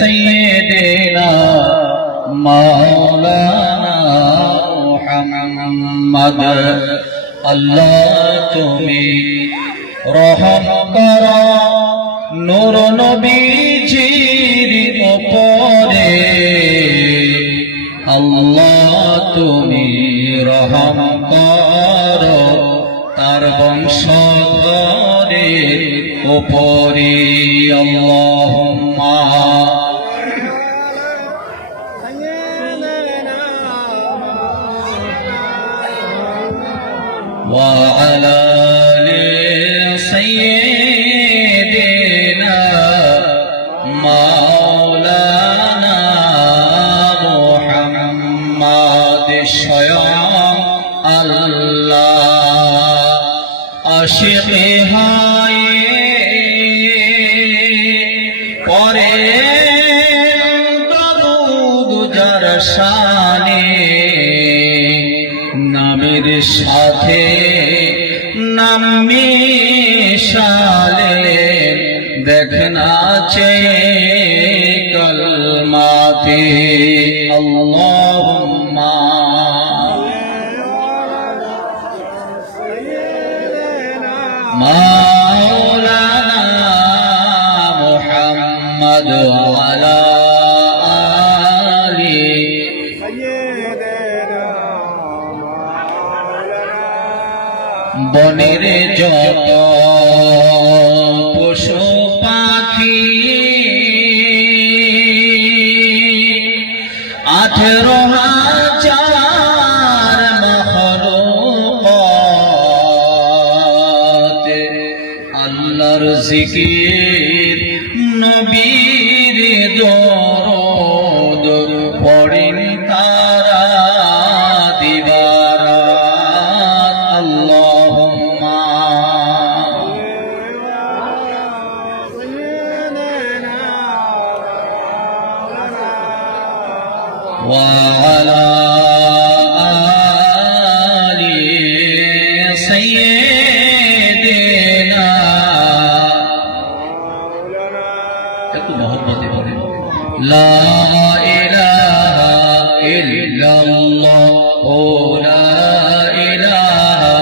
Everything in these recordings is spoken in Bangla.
سيدنا مولانا محمد আল্লাহ তুমি রহম করো নূর নবীজির উপরে আল্লাহ তুমি রহম করো তার বংশধরের উপরে আল্লাহুম্মা وعلى آل سيدنا مولانا محمد স্বয়ং আল্লাহ আশিক হয় পরে দরুদ যার শানে নামের সাথে নাম মিশালে দেখনা চেয়ে কলমাতে আল্লাহুম্মা মাওলানা মুহাম্মদ ওয়ালা বনের যত পশু পাখি 18,000 মাখলুকাত আল্লাহর জিকির নবীর দরুদ পড়েন তারা দিবারাত আল্লাহুম্মা وعلى آل سيدنا একটু মহব্বতে বলেন লা ইলাহা ইল্লাল্লাহ লা ইলাহা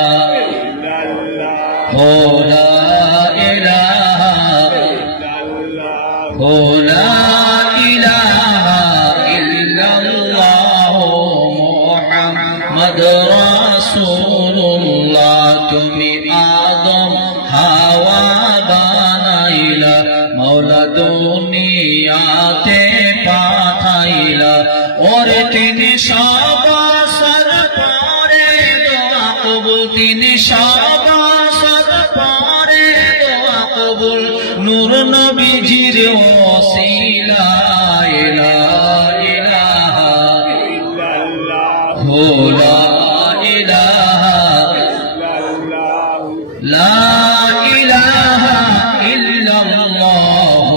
ইল্লাল্লাহ লা ইলাহা ইল্লাল্লাহ রাসূলুল্লাহ তুমি আদম হাওয়া বানাইলা মাওলা দুনিয়াতে পাঠাইলা ওরে তিনি সবার পরে দোয়া কবুল তিনি সবার পরে দোয়া কবুল নূর নবীজির ওসিলা লা ইলাহা ইল্লাল্লাহ লা ইলাহা ইল্লাল্লাহ লা ইলাহা ইল্লাল্লাহ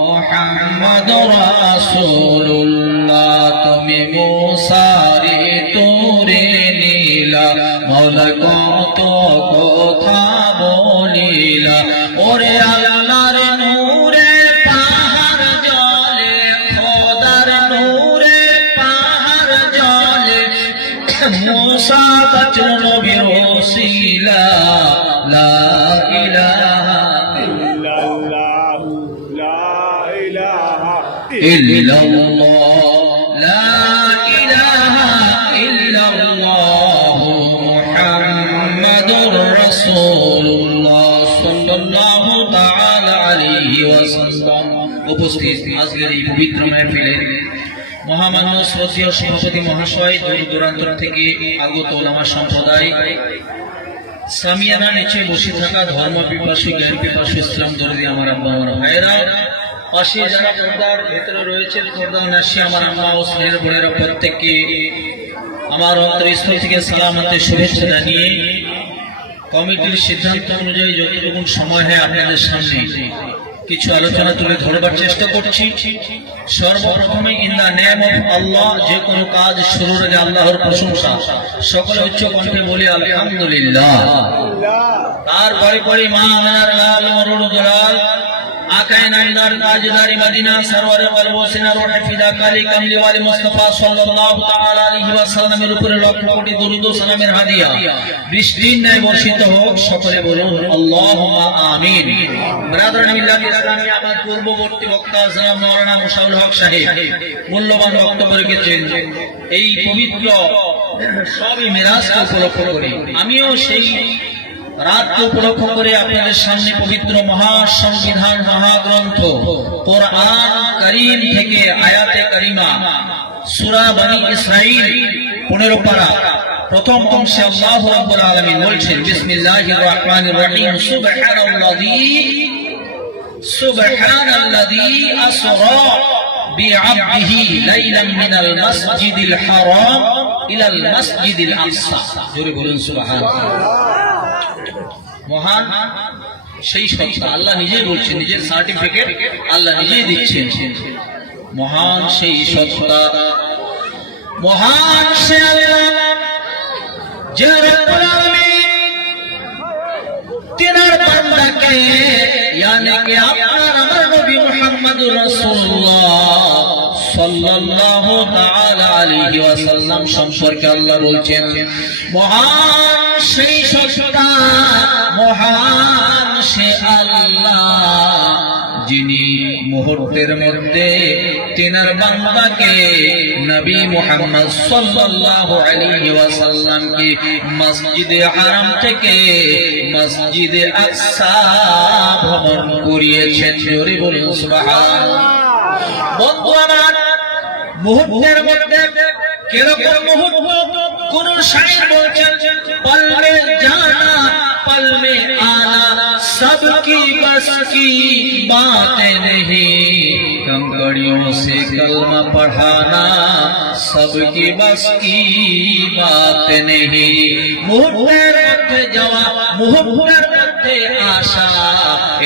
মুহাম্মাদুর রাসূলুল্লাহ তুমি মুসারে তোরে নীলা মাওলা কত কথা বলিলা ওরে আল্লাহর নূরে পাহাড় জলে খোদার নূরে পাহাড় জলে মুসা বাঁচল নবীর ওসিলা লা ইলাহা ইল্লাল্লাহ লা ইলাহা ইল্লাল্লাহ লা ইলাহা ইল্লাল্লাহ মুহাম্মাদুর রাসূলুল্লাহ সাল্লাল্লাহু তাআলা আলাইহি ওয়াসাল্লাম। উপস্থিত আজকের এই পবিত্র মাহফিলে মহামান্য শ্রদ্ধেয় সভাপতি মহাশয়, দূর দূরান্তর থেকে আগত ওলামা সম্প্রদায়, সামিয়ানা নিচে বসে থাকা ধর্ম পিপাসু জ্ঞান পিপাসু ইসলাম দরদি আমার আব্বা আমার ভাইয়েরা, পাশে যারা পর্দার ভেতরে রয়েছেন পর্দা নাশি আমার আম্মা ও স্নেহের বোনেরা, প্রত্যেককে আমার অন্তরস্থল থেকে সালামতে শুভেচ্ছা জানিয়ে কমিটির সিদ্ধান্ত অনুযায়ী যতটুকু সময় হয় আপনাদের সামনে কিছু আলোচনা তুলে ধরবার চেষ্টা করছি। সর্বপ্রথমে ইন দ্য নেম অফ আল্লাহ, যে কোনো কাজ শুরুর আগে আল্লাহর প্রশংসা, সকলে উচ্চ কণ্ঠে বলি আলহামদুলিল্লাহ। তারপরে পরে মা আমার লাল মরুল দলাল आकाए नामदार ताजदार मदीना सरवर कल्ब सिनार व हफीजा काली कमली वाले मुस्तफा सल्लल्लाहु ताआला अलैहि ওয়াসাল্লামের উপরে লক্ষ কোটি দরুদ ও সালামের হাদিয়া বৃষ্টির ন্যায় বর্ষিত হোক, সকলে বলুন আল্লাহুম্মা আমিন। ব্রাদারান মিল্লাত ইসলামী, আমার পূর্ববর্তী বক্তা জনাব মাওলানা মুশাউল হক সাহেব মূল্যবান বক্তব্য রেখেছেন। এই পবিত্র সবই মিরাজকে উপলক্ষ করে আমিও সেই রাতকে উপলক্ষ করে আপনাদের সামনে পবিত্র মহাসংবিধান মহাগ্রন্থ কোরআন কারীম থেকে আয়াতে কারিমা সূরা বনী ইসরাঈল 15 পারা প্রথম অংশে আল্লাহ রাব্বুল আলামিন বলছেন, বিসমিল্লাহির রহমানির রহিম, সুবহানাল্লাযী আসরা বিআবদিহি লাইলান মিনাল মাসজিদিল হারাম ইলাল মাসজিদিল আকসা। জোরে বলুন সুবহানাল্লাহ। মহান সেই সত্তা, আল্লাহ নিজেই বলছেন, নিজের সার্টিফিকেট আল্লাহ নিজেই দিচ্ছেন। মহান সেই সত্তা, মহান সে আল্লাহ যে রব্বুল আলামিন তিনার বান্দাকে ইয়ানি কি আপনার আমার নবী মুহাম্মদুর রাসূলুল্লাহ সাল্লাল্লাহু তাআলা আলাইহি ওয়াসাল্লাম সম্পর্কে আল্লাহ বলছেন, মহান সেই সত্তা, মহান সে আল্লাহ যিনি মুহূর্তের মধ্যে তিনার বান্দাকে নবী মুহাম্মদ সাল্লাল্লাহু আলাইহি ওয়াসাল্লামকে মসজিদে হারাম থেকে মসজিদে আকসা ভ্রমণ করিয়েছেন। জোরে বলুন সুবহানাল্লাহ। বন্ধু আমার, মুহূর্তের মধ্যে কিরকম মুহূর্ত? কোন শাইর বলছেন, পল মে জানা পল মে আনা सबकी बस की बातें नहीं, कंकड़ियों से कलमा पढ़ाना सबकी बस की बात नहीं। মুহূর্তের মধ্যে যাওয়া, মুহূর্তের মধ্যে আসা,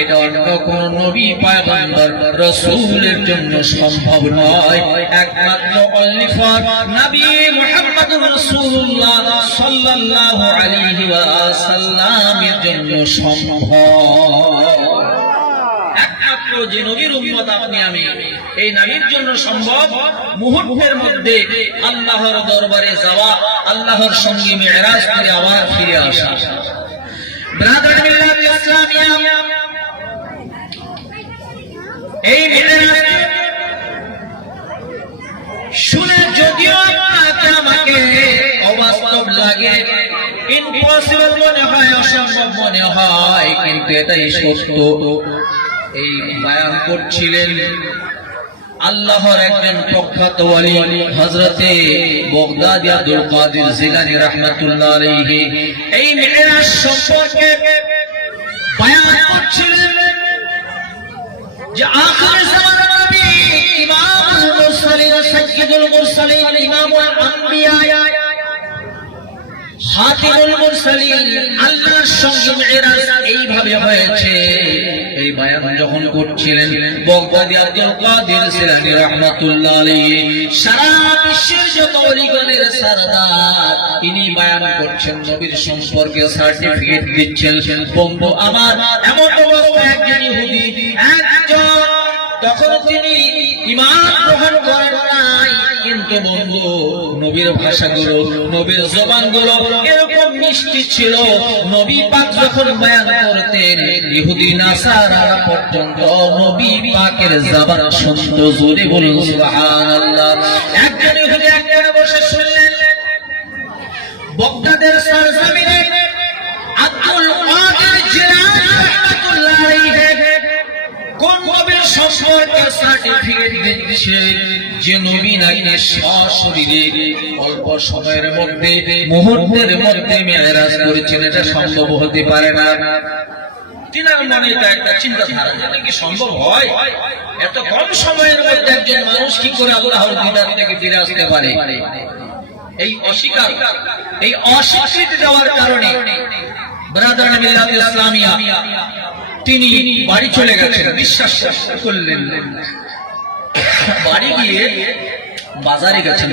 এটা অন্য কোন নবী পয়গম্বর রাসূলের জন্য সম্ভব নয়, একমাত্র অনলি ফর নবী মুহাম্মদুর রাসূলুল্লাহ সাল্লাল্লাহু আলাইহি ওয়াসাল্লামের জন্য সম্ভব। একমাত্র যে নবীর উম্মত আপনি আমি, এই নবীর জন্য সম্ভব মুহূর্তের মধ্যে আল্লাহর দরবারে যাওয়া, আল্লাহর সঙ্গে মিরাজ করে আবার ফিরে আসা। ব্রাদার মিল্লাত ইসলামিয়া, এই মিরাজ শুনে যদিও আপনাকে আমাকে অবাস্তব লাগে, ইম্পসিবল মনে হয়, অসম্ভব মনে হয়, কিন্তু এটাই সত্য। এই বয়ান করছিলেন আল্লাহর একজন প্রখ্যাত ওয়ালি হযরতে বাগদাদী আব্দুল কাদের জিলানী রাহমাতুল্লাহ আলাইহি। এই মিরাজ সম্পর্কে বয়ান করছিলেন যে আখির জামানার নবী, ইমামুল মুরসালিন, সাইয়্যিদুল মুরসালিন, ইমামুল আম্বিয়া, খাতিমুল মুরসালিন, আল্লাহর সঙ্গে মিরাজ এইভাবে হয়েছে। এই বয়ান যখন করছিলেন বাগদাদী আব্দুল কাদের জিলানী রাহমাতুল্লাহ আলাইহি, সারা বিশ্বের যত ওলিগণের সরদার, তিনি বয়ান করছেন, নবীর সম্পর্কে সার্টিফিকেট দিচ্ছেন। বন্ধু আমার, এমন অবস্থা একজন ইহুদি, একজন, তখন তিনি ঈমান গ্রহণ করেন নাই, কিন্তু বন্ধু নবীর ভাষাগুলো, নবীর জবানগুলো এরকম মিষ্টি ছিল, নবী পাক যখন বয়ান করতেন ইহুদি নাসারা পর্যন্ত নবী পাকের জবান শুনতো। জোরে বলুন সুবহানাল্লাহ। একজন ইহুদি একজনে বসে শুনলেন বাগদাদের সরজমিনে আব্দুল কাদের জিলানী রাহমাতুল্লাহ আলাইহি কোন নবীর সম্পর্কে সার্টিফিকেট দিচ্ছে, যে নবী নাকি সশরীরে অল্প সময়ের মধ্যে, মুহূর্তের মধ্যে মিরাজ করেছেন। এটা সম্ভব হতে পারে না। তিনার মনে এটা একটা চিন্তাধারা, যে নাকি সম্ভব হয়, এত কম সময়ের মধ্যে একজন মানুষ কি করে আল্লাহর দিদার থেকে ফিরে আসতে পারে। এই অস্বীকার, এই অস্বীকৃতি দেওয়ার কারণে ব্রাদারান মিল্লাত ইসলামিয়া তিনি বাড়ি চলে গেছেন, বিশ্বাস করলেন। বাড়ি গিয়ে বাজারে গেছেন,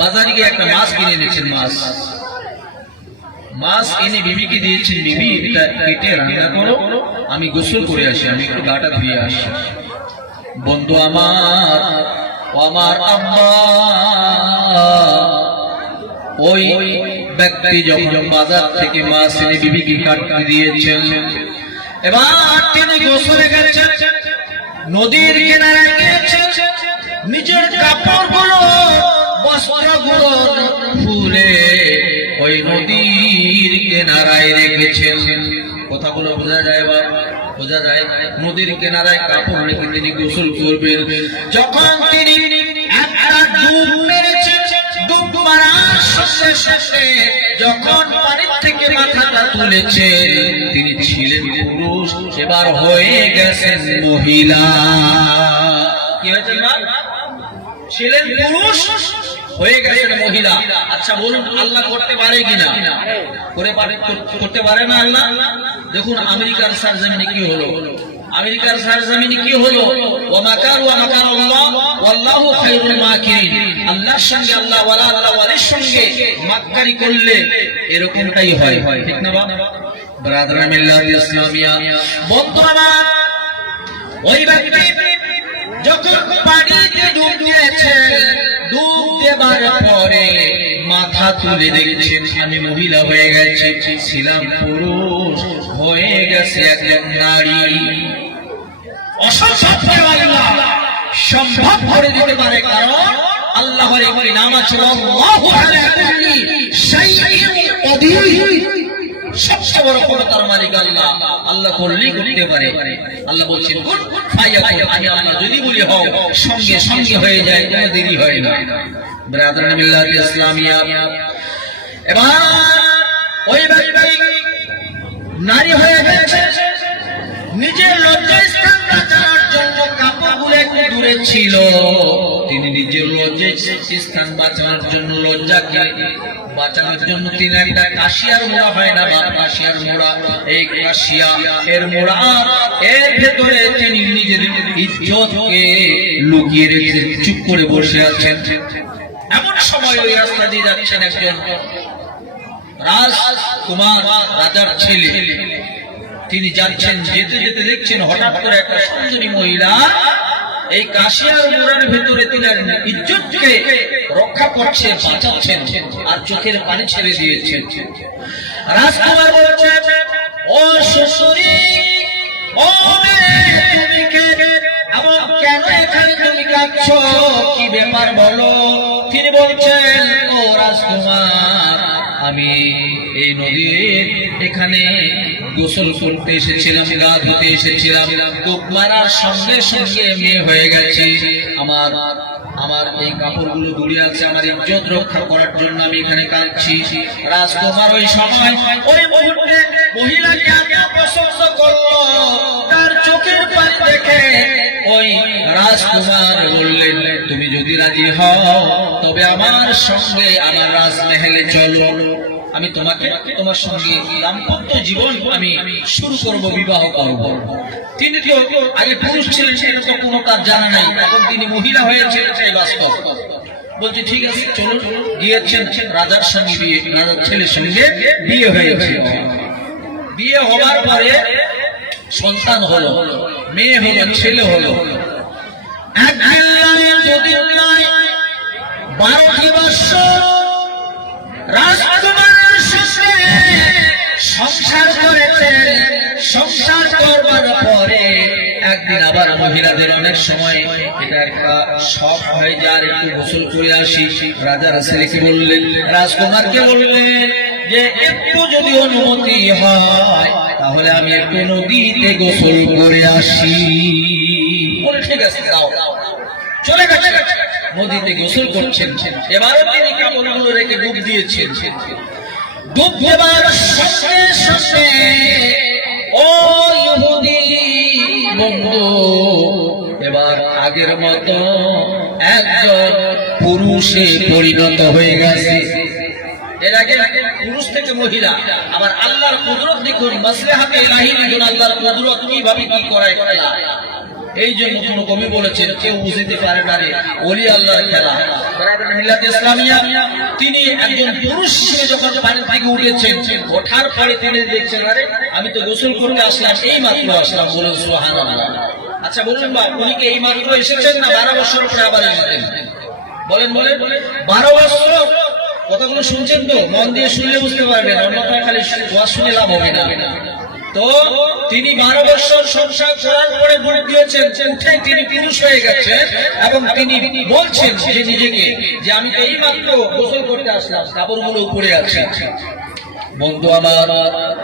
বাজারে গিয়ে একটা মাছ কিনে এনেছেন। মাছ এনে বিবিকে দিয়েছেন, বিবি এটা কেটে রান্না করো, আমি গোসল করে আসি, আমি একটু গাটা ধুয়ে আসি। বন্ধু আমার, আমার আম্মা ওই ব্যক্তি যখন বাজার থেকে মাছ এনে বিবিকে কাটতে দিয়েছেন, এবার তিনি গোসলে গেছেন, নদীর কিনারে গিয়েছেন, নিজের কাপড়গুলো বস্ত্রগুলো খুলে ওই নদীর কিনারায় রেখেছেন। কথাগুলো বোঝা যায় বা বোঝা যায়? নদীর কিনারায় কাপড় রেখে তিনি গোসল করবেন। যখন তিনি একটা ডুব মেরেছেন, ডুব মারার সাথে সাথে যখন পানির থেকে মাথাটা তুলেছেন, তিনি ছিলেন পুরুষ, এবার হয়ে গেছেন মহিলা। কি হয়েছে? ছিলেন পুরুষ, হয়ে গেছেন মহিলা। আচ্ছা বলুন, আল্লাহ করতে পারে কিনা? করতে পারে না আল্লাহ? দেখুন আমেরিকার সরজমিনে কি হলো, আমেরিকার সরজমিনে কি হলো, ওয়া মাকারু ওয়া মাকারুল্লাহ ওয়াল্লাহু খায়রুল মাকিরিন। আল্লাহর সঙ্গে আল্লাহ ওয়ালা, আল্লাহ ওয়ালির সঙ্গে মাক্কারি করলে এরকমটাই হয়, ঠিক না বাবা? ব্রাদার মিল্লাত ইসলামিয়া, বন্ধুরা, ওই ব্যক্তি যখন পানিতে ডুব দিয়েছে, ডুব দেবার পরে মাথা তুলে দেখছেন আমি মহিলা হয়ে গেছি, ছিলাম পুরুষ, হয়ে গেছে একজন নারী। সম্ভব করে দিতে পারে, কারণ আল্লাহর একটি নাম আছে আল্লাহু আলা কুল্লি শাইইন কাদির। সবচেয়ে বড় ক্ষমতার মালিক আল্লাহ, আল্লাহ করলেই করতে পারে। আল্লাহ বলছেন কুন ফায়াকুন, আমি আল্লাহ যদি বলি হও, সঙ্গে সঙ্গে হয়ে যায়, কোনো দেরি হয় না। ব্রাদার মিল্লাত ইসলামিয়া, এবার ওই ব্যক্তি নারী হয়ে গেছে, নিজের লজ্জাস্থান বাঁচানোর জন্য কাপড়গুলো একটু দূরে ছিল, তিনি নিজের লজ্জাস্থান বাঁচানোর জন্য, লজ্জাকে বাঁচানোর জন্য তিনি একটা কাশিয়ার মোড়া হয় না বা কাশিয়ার মোড়া, এই কাশিয়া এর মোড়া, এর ভেতরে তিনি নিজের ইজ্জতকে লুকিয়ে রেখে চুপ করে বসে আছেন। এমন সময় ওই রাস্তা দিয়ে যাচ্ছেন একজন রাজকুমার, রাজার ছেলে, তিনি যাচ্ছেন, যেতে যেতে দেখছেন হঠাৎ করে একটা সুন্দরী মহিলা এই কাশিয়ার মোড়ার ভেতরে তিনি ইজ্জতকে রক্ষা করছে, বাঁচাচ্ছেন, আর চোখের পানি ছেড়ে দিয়েছেন। রাজকুমার বলছেন, ও শ্বশুরি, ও তুমি কে, এবং কেন এখানে তুমি কাঁদছো, কি ব্যাপার বলো? তিনি বলছেন, ও রাজকুমার, আমি এই নদীর এখানে গোসল করতে এসেছিলাম, গা ধুতে এসেছিলাম, ডুব মারার সঙ্গে সঙ্গে মেয়ে হয়ে গেছি, আমার এই কাপড়গুলো দূরে আছে, আমার ইজ্জত রক্ষা করার জন্য আমি এখানে কাঁদছি। রাজকুমার ওই সময় ওই মুহূর্তে মহিলাকে এত প্রশংসা করলো, তার চোখের পানি দেখে ওই রাজকুমার বললেন, তুমি যদি রাজি হও তবে আমার সঙ্গে আমার রাজমহলে চলো, আমি তোমাকে, তোমার সঙ্গে দাম্পত্য জীবন আমি শুরু করব, বিবাহ করব। তিনি তো আগে পুরুষ ছিলেন, সেটা তো কোনো তার জানা নাই, এখন তিনি মহিলা হয়েছিলেন, সেই বাস্তব। বলছি ঠিক আছে চলুন, গিয়েছেন, রাজার সঙ্গে বিয়ে, রাজার ছেলের সঙ্গে বিয়ে হয়েছে। বিয়ে হবার পরে সন্তান হলো, মেয়ে হলো, ছেলে হলো। একদিন নয়, দুদিন নয়, 12টি বছর রাজকুমারের সঙ্গে সংসার করেছেন। সংসার করবার পরে একদিন আবার মহিলাদের অনেক সময় এটা একটা শখ হয়, যার একটু গোসল করে আসি। রাজার ছেলেকে বললেন, রাজকুমারকে বললেন যে একটু যদি অনুমতি হয় তাহলে আমি একটু নদীতে গোসল করে আসি। বলে ঠিক আছে যাও। চলে গেছে, নদীতে গোসল করছেন। এবারও তিনি কাপড়গুলো রেখে ডুব দিয়েছেন। ডুব দেবার সঙ্গে সঙ্গে ও ইহুদি বন্ধু এবার আগের মতো একজন পুরুষে পরিণত হয়ে গেছে। এর আগে পুরুষ থেকে মহিলা। আবার আল্লাহর কুদরত দেখুন, মাসলাহাতে ইলাহি দেখুন, আল্লাহর কুদরত কিভাবে কি করায়। এই জন্য কোন কবি বলেছেন কেউ বুঝতে পারে না রে ওলি আল্লাহর খেলা। মিল্লাত ইসলামিয়া তিনি একজন পুরুষ হিসেবে যখন পানি থেকে উঠেছেন, ওঠার পরে তিনি দেখছেন আরে আমি তো গোসল করতে আসলাম, এই মাত্র আসলাম, বলুন সুবহানাল্লাহ। আচ্ছা বলুন বা উনি কি এই মাত্র এসেছেন না 12 বছর পরে আবার এসেছেন? বলেন বলেন 12 বছর। কথাগুলো শুনছেন তো? মন দিয়ে শুনলে বুঝতে পারবেন, অন্যথায় খালি ওয়াজ শুনে লাভ হবে না। তো তিনি 12 বছর সংসার করার পরে ভোট দিয়েছেন, উঠে তিনি পুরুষ হয়ে গেছেন এবং তিনি বলছেন যে নিজেকে যে আমি তো এই মাত্র গোসল করতে আসলাম, কাপড়গুলো উপরে আছে। বন্ধু আমার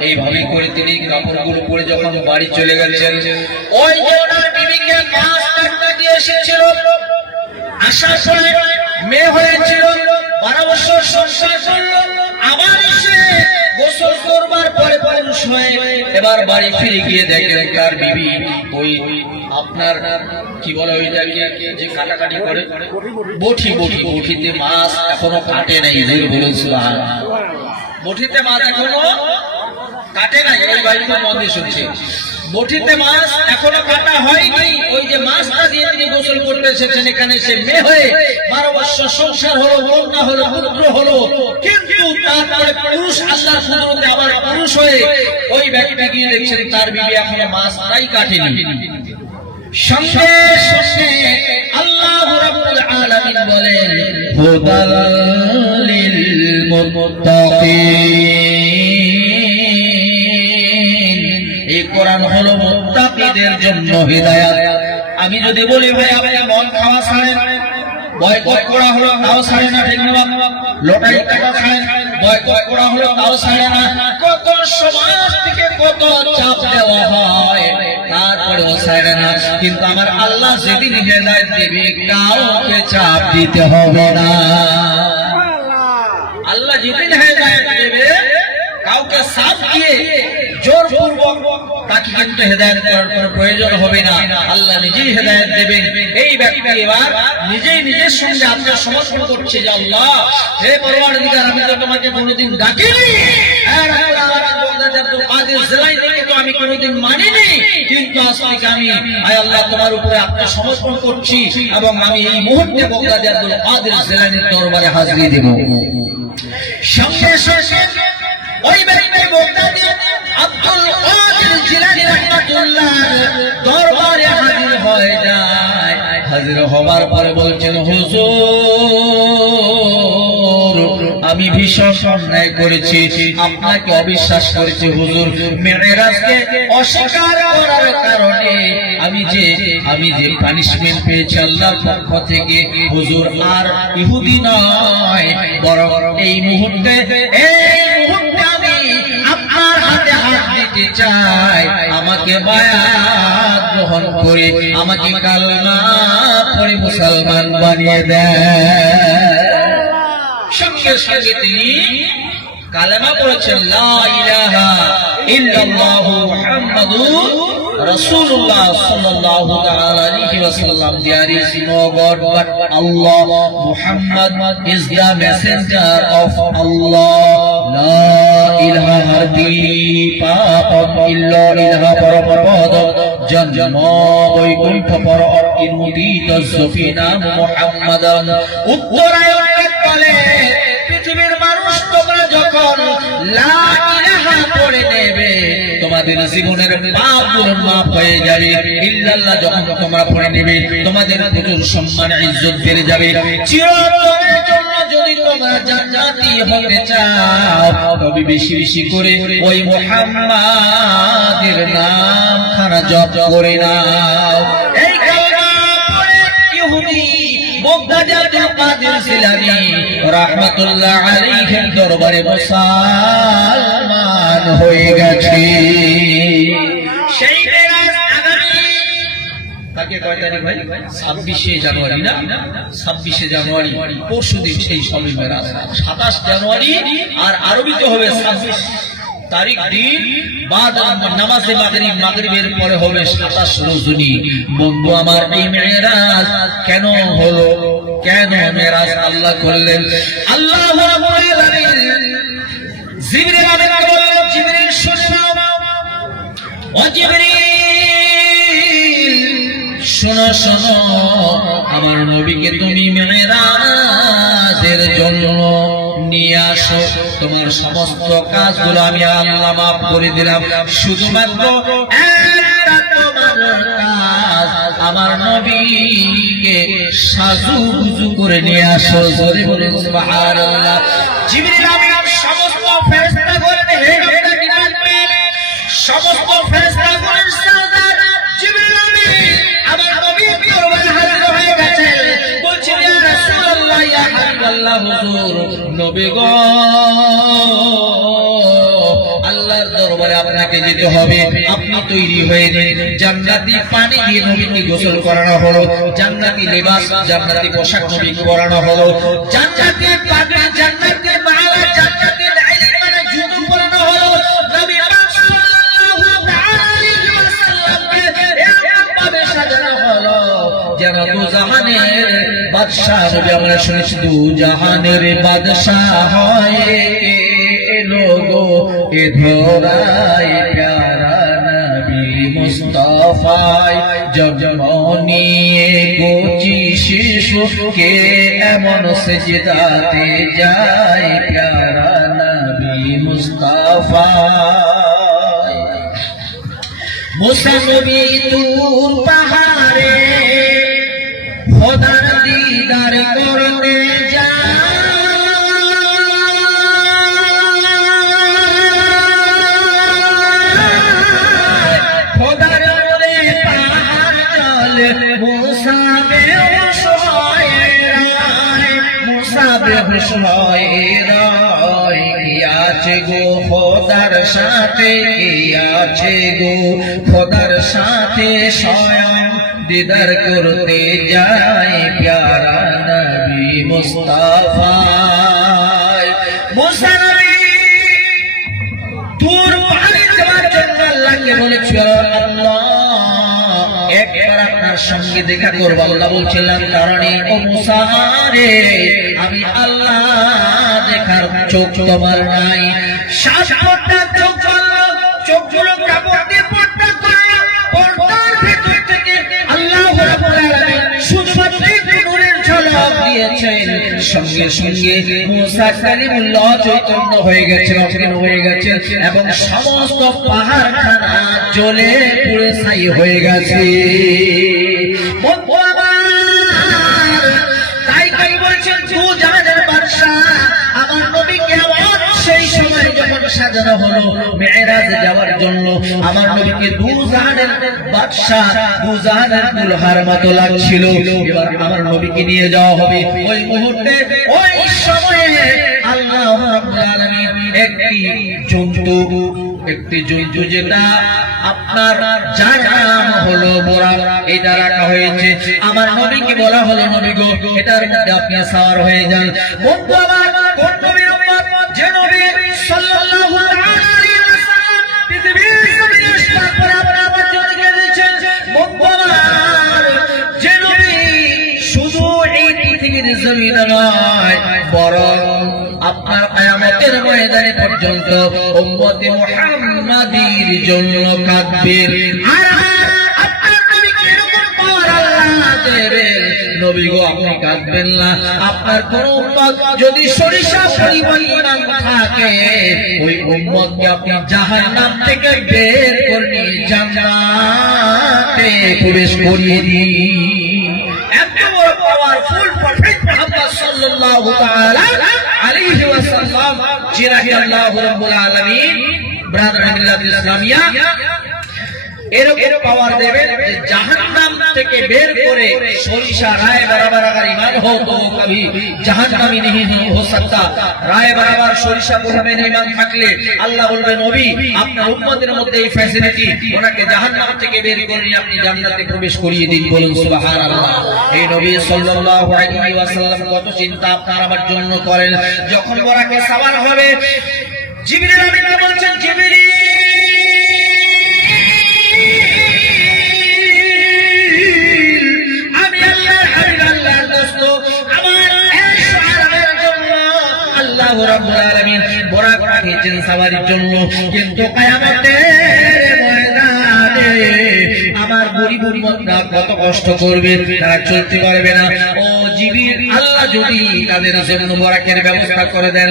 এইভাবে করে তিনি কাপড়গুলো পরে যখন বাড়ি চলে গেছেন, ওই যে ওনার বিবিকে মাছ কাটতে দিয়ে এসেছিল, আসার পরে মেয়ে হয়েছিল, 12 বছর সংসার করলো, আবার এসে গোসল করবার পরে পুরুষ হয়ে এবার বাড়ি ফিরে গিয়ে দেখেন তার বিবি ওই আপনার কি বলে ওইটাকে যে কাটাকাটি করে বটিতে মাছ এখনো কাটে নাই। বলুন সুবহানাল্লাহ। বটিতে মাছ এখনো কাটে নাই। ওই বাড়িতে মন দিয়ে শুনছে, বটিতে মাছ এখনো কাটা হয়নি। ওই যে মাছটা দিয়ে তিনি গোসল করতে এসেছেন, এখানে সে মেয়ে হয়ে 12 বছর সংসার হলো, কন্যা হলো, পুত্র হলো, কিন্তু তারপরে পুরুষ আল্লাহর কুদরতে আবার পুরুষ হয়ে ওই ব্যক্তি গিয়ে দেখছেন তার বিবি এখনো মাছটাই কাটেনি। সঙ্গে সঙ্গে আল্লাহ রাব্বুল আলামিন বলেন হুদাল লিল মুত্তাকিন, এই কোরআন হলো মুত্তাকিদের জন্য হিদায়াত। আমি যদি বলি ভাই আপনি মদ খাওয়া ছাড়েন, বয়কট করা হলো, তাও ছাড়ে না, ঠিক না? লটারি টাকা ছাড়েন, বয়কট করা হলো, তাও ছাড়ে না। কত সমাজ থেকে কত চাপ দেওয়া হয়, তারপরেও ছাড়ে না। কিন্তু আমার আল্লাহ যেদিন হেদায়েত দেবে কাউকে চাপ দিতে হবে না। আল্লাহ যেদিন হেদায়েত দেবে কাউকে চাপ দিয়ে জোরপূর্বক তাকে কিন্তু হেদায়েত করার কোনো প্রয়োজন হবে না। আল্লাহ নিজেই হেদায়েত দেবেন। এই ব্যক্তি এবার নিজেই নিজের সঙ্গে আত্মসমর্পণ করছে যে আল্লাহ হে পরওয়ারদিগার, আমি তো তোমাকে কোনোদিন ডাকিনি, আমি কোনোদিন মানিনি, কিন্তু আজ থেকে আমি আয় আল্লাহ তোমার উপরে আত্মসমর্পণ করছি এবং আমি এই মুহূর্তে বগদাদী আব্দুল কাদের জিলানীর দরবারে হাজিরি দেব। সঙ্গে সঙ্গে ওই ব্যক্তি বগদাদী আব্দুল কাদের জিলানী রাহমাতুল্লাহ দরবারে হাজির হয়ে যায়। হাজির হবার পরে বলছেন হুজুর আমি ভীষণ অন্যায় করেছি, আপনাকে অবিশ্বাস করেছি হুজুর। মেরাজকে অস্বীকার করার কারণে আমি যে পানিশমেন্ট পেয়েছি আল্লাহর পক্ষ থেকে হুজুর আর ইহুদি নয়, বরং এই মুহূর্তে আমি আপনার হাতে হাত দিতে চাই। আমাকে বায়াত গ্রহণ করে আমাকে কালেমা পড়ে মুসলমান বানিয়ে দেন। সঙ্গে সঙ্গে তিনি কালেমা পড়েছেন লা ইলাহা ইল্লাল্লাহু মুহাম্মাদুর রাসূলুল্লাহ সাল্লাল্লাহু তাআলা আলাইহি ওয়াসাল্লাম। There is no God but Allah. Muhammad is the messenger of Allah. La ilaha hardi papam illa ilaha parapad janma Vaikuntha পর ইমুদিত সফিনা মুহাম্মাদান। উত্তরায় বলে পৃথিবীর মানুষ তোমরা যখন লা ইলাহা পড়ে নেবে তোমাদের জীবনের পাপগুলো মাফ হয়ে যাবে। ইল্লাল্লাহ যখন তোমরা পড়ে নেবে তোমাদের প্রচুর সম্মান ইজ্জত বেড়ে যাবে। চিরদিনের জন্য যদি তোমরা জান্নাতি হতে চাও তবে বেশি বেশি করে ওই মুহাম্মাদের নাম খানা জপ করে নাও। এই কালেমা পড়ে ইহুদি বগদাদী আব্দুল কাদের জিলানী রাহমাতুল্লাহ আলাইহির দরবারে মুসলমান হয়ে গেছে। সেই মেরাজ আগামী তাকে কয় তারিখ ভাই? 26শে জানুয়ারি না? 26শে জানুয়ারি পরশুদিন সেই সবে মেরাজ। 27 জানুয়ারি আর আরবিতে হবে 26 তারিখ দিন বাদ নামাজে মাগরিবের পরে হবে 27 রজনী। বন্ধু আমার এই মেরাজ কেন হলো? কেন মেরাজ আল্লাহ করলেন? আল্লাহ রাব্বুল আলামিন জিবরিল আমিনকে বললেন জিবরিল শুনে নাও, ও জিবরিল শোনো শোনো, আমার নবীকে তুমি মেরাজের জন্য নিয়ে আসো, তোমার সমস্ত কাজগুলো আমি আল্লাহ মাফ করে দিলাম। শুধুমাত্র একটা তোমার কাজ, আমার নবীকে সাজুগুজু করে নিয়ে আসো। জোরে বলুন সুবহানাল্লাহ। জিবরিল আমিন সমস্ত ফেরেশতাগণকে আপনাকে ডাকবে, সমস্ত ফেরেশতাগণের সরদার জিবরিল আমিন আমার নবীর দরবারে হাজির হয়ে গেছে। বলছেন ইয়া রাসূলুল্লাহ, ইয়া হাবিবাল্লাহ, হুজুর নবী গো, আল্লাহর দরবারে আপনাকে যেতে হবে, আপনি তৈরি হয়ে যান। জান্নাতি পানি দিয়ে নবীকে গোসল করানো হলো, জান্নাতি লেবাস, জান্নাতি পোশাক নবীকে পরানো হলো, জান্নাতি পানি, জান্নাতি মালা, জান্নাতি ইলম মানে জুতো পরানো হলো। নবী পাক সাল্লাল্লাহু আলাইহি ওয়াসাল্লামকে এমন ভাবে সাজানো হলো যেন দুজাহানের বাদশা। নবী আমরা শুনেছি দুজাহানের বাদশা হয় लोगो के धोराय प्यारा नबी मुस्तफाय जगमनिए गोची शिशु के एमन सजदाते जाय प्यारा नबी मुस्तफाय। मूसा नबी दूर पहाड़े खुदार दीदार करते जाय, গো খোদার সাথে আছে গো, খোদার সাথে স্বয়ং দিদার করতে যায় প্যারা নবী মুস্তাফা। মুসা নবী দূর পাহাড়ে যাওয়ার জন্য আল্লাহকে বলেছিল, আল্লাহ একবার আপনার সঙ্গে দেখা করব। আল্লাহ বলছিলাম কারণে ও মুসা রে, আমি আল্লাহ দেখার চোখ তোমার নাই। সাতটা চোখ আল্লাহ, চোখগুলো কাপড় দিয়ে পর্দা করে, পর্দার ভিতর থেকে আল্লাহ রাব্বুল আলামিন শুধুমাত্র নূরের ঝলক দিয়েছেন। সঙ্গে সঙ্গে মুসা কালিমুল্লাহ চৈতন্য হয়ে গেছেন, অজ্ঞান হয়ে গেছেন এবং সমস্ত পাহাড়খানা জ্বলে পুড়ে ছাই হয়ে গেছে। তাই কই বলছেন দুজাহানের বাদশা আমার নবীকে সেই সময় যখন সাজানো হলো মেরাজ যাওয়ার জন্য, আমার নবীকে দুজাহানের বাদশা, দুজাহানের দুলহার মতো লাগছিল। এবার আমার নবীকে নিয়ে যাওয়া হবে। ওই মুহূর্তে, ওই সময়ে আল্লাহ রাব্বুল আলামিন একটি জন্তু যেটা আপনার যার নাম হলো বোরাক, এটা রাখা হয়েছে। আমার নবীকে বলা হলো, নবী গো, এটার মধ্যে আপনি সাওয়ার হয়ে যান। বন্ধু আমার, কোন নবীর উম্মত? যে নবী সাল্লাল্লাহু আলাইহি ওয়াসাল্লাম পৃথিবীর জমিনে আসার পর আমার জন্য দিয়েছেন। বন্ধু আমার, যে নবী শুধু এই পৃথিবীর জমিনে নয়, বরং আপনার কিয়ামতের ময়দানে পর্যন্ত উম্মতে মুহাম্মাদীর জন্য কাঁদবেন। আর আপনার নবীকে এরকম পাওয়ার আল্লাহ দেবেন, নবী গো আপনি কাঁদবেন না। আপনার কোন উম্মত যদি সরিষা পরিমাণ ঈমান থাকে, ওই উম্মতকে আপনি জাহান্নাম থেকে বের করে নিয়ে জান্নাতে প্রবেশ করিয়ে দিন। এত বড় পাওয়ারফুল প্রফেট মুহাম্মদ সাল্লাল্লাহু তাআলা আলাইহি ওয়াসাল্লাম, যিনাকে আল্লাহ রাব্বুল আলামিন ব্রাদার মিল্লাত ইসলামিয়া এরকম পাওয়ার দেবেন যে জাহান্নাম থেকে বের করে সরিষা রায় বরাবর अगर ईमान हो तो कभी जहन्नमी नहीं हो सकता। রায় বরাবর সরিষা পরিমাণ ঈমান থাকলে আল্লাহ বলবেন, নবী আপনার উম্মতের মধ্যে এই ফ্যাসিলিটি, ওনাকে জাহান্নাম থেকে বের করে নিয়ে আপনি জান্নাতে প্রবেশ করিয়ে দিন। বলুন সুবহানাল্লাহ। এই নবী সাল্লাল্লাহু আলাইহি ওয়াসাল্লাম কত চিন্তা আপনার আমার জন্য করেন। যখন বোরাকে সাওয়ার হবে, জিবরিল আমিন বলছেন, জিবরিল বোরাক পাঠিয়েছেন সাওয়ারির জন্য, কিন্তু কিয়ামতের ময়দানে আমার গরিব উম্মতরা কত কষ্ট করবে, তারা চলতে পারবে না। ও জিবরিল, আল্লাহ যদি তাদের জন্য বরাকের ব্যবস্থা করে দেন,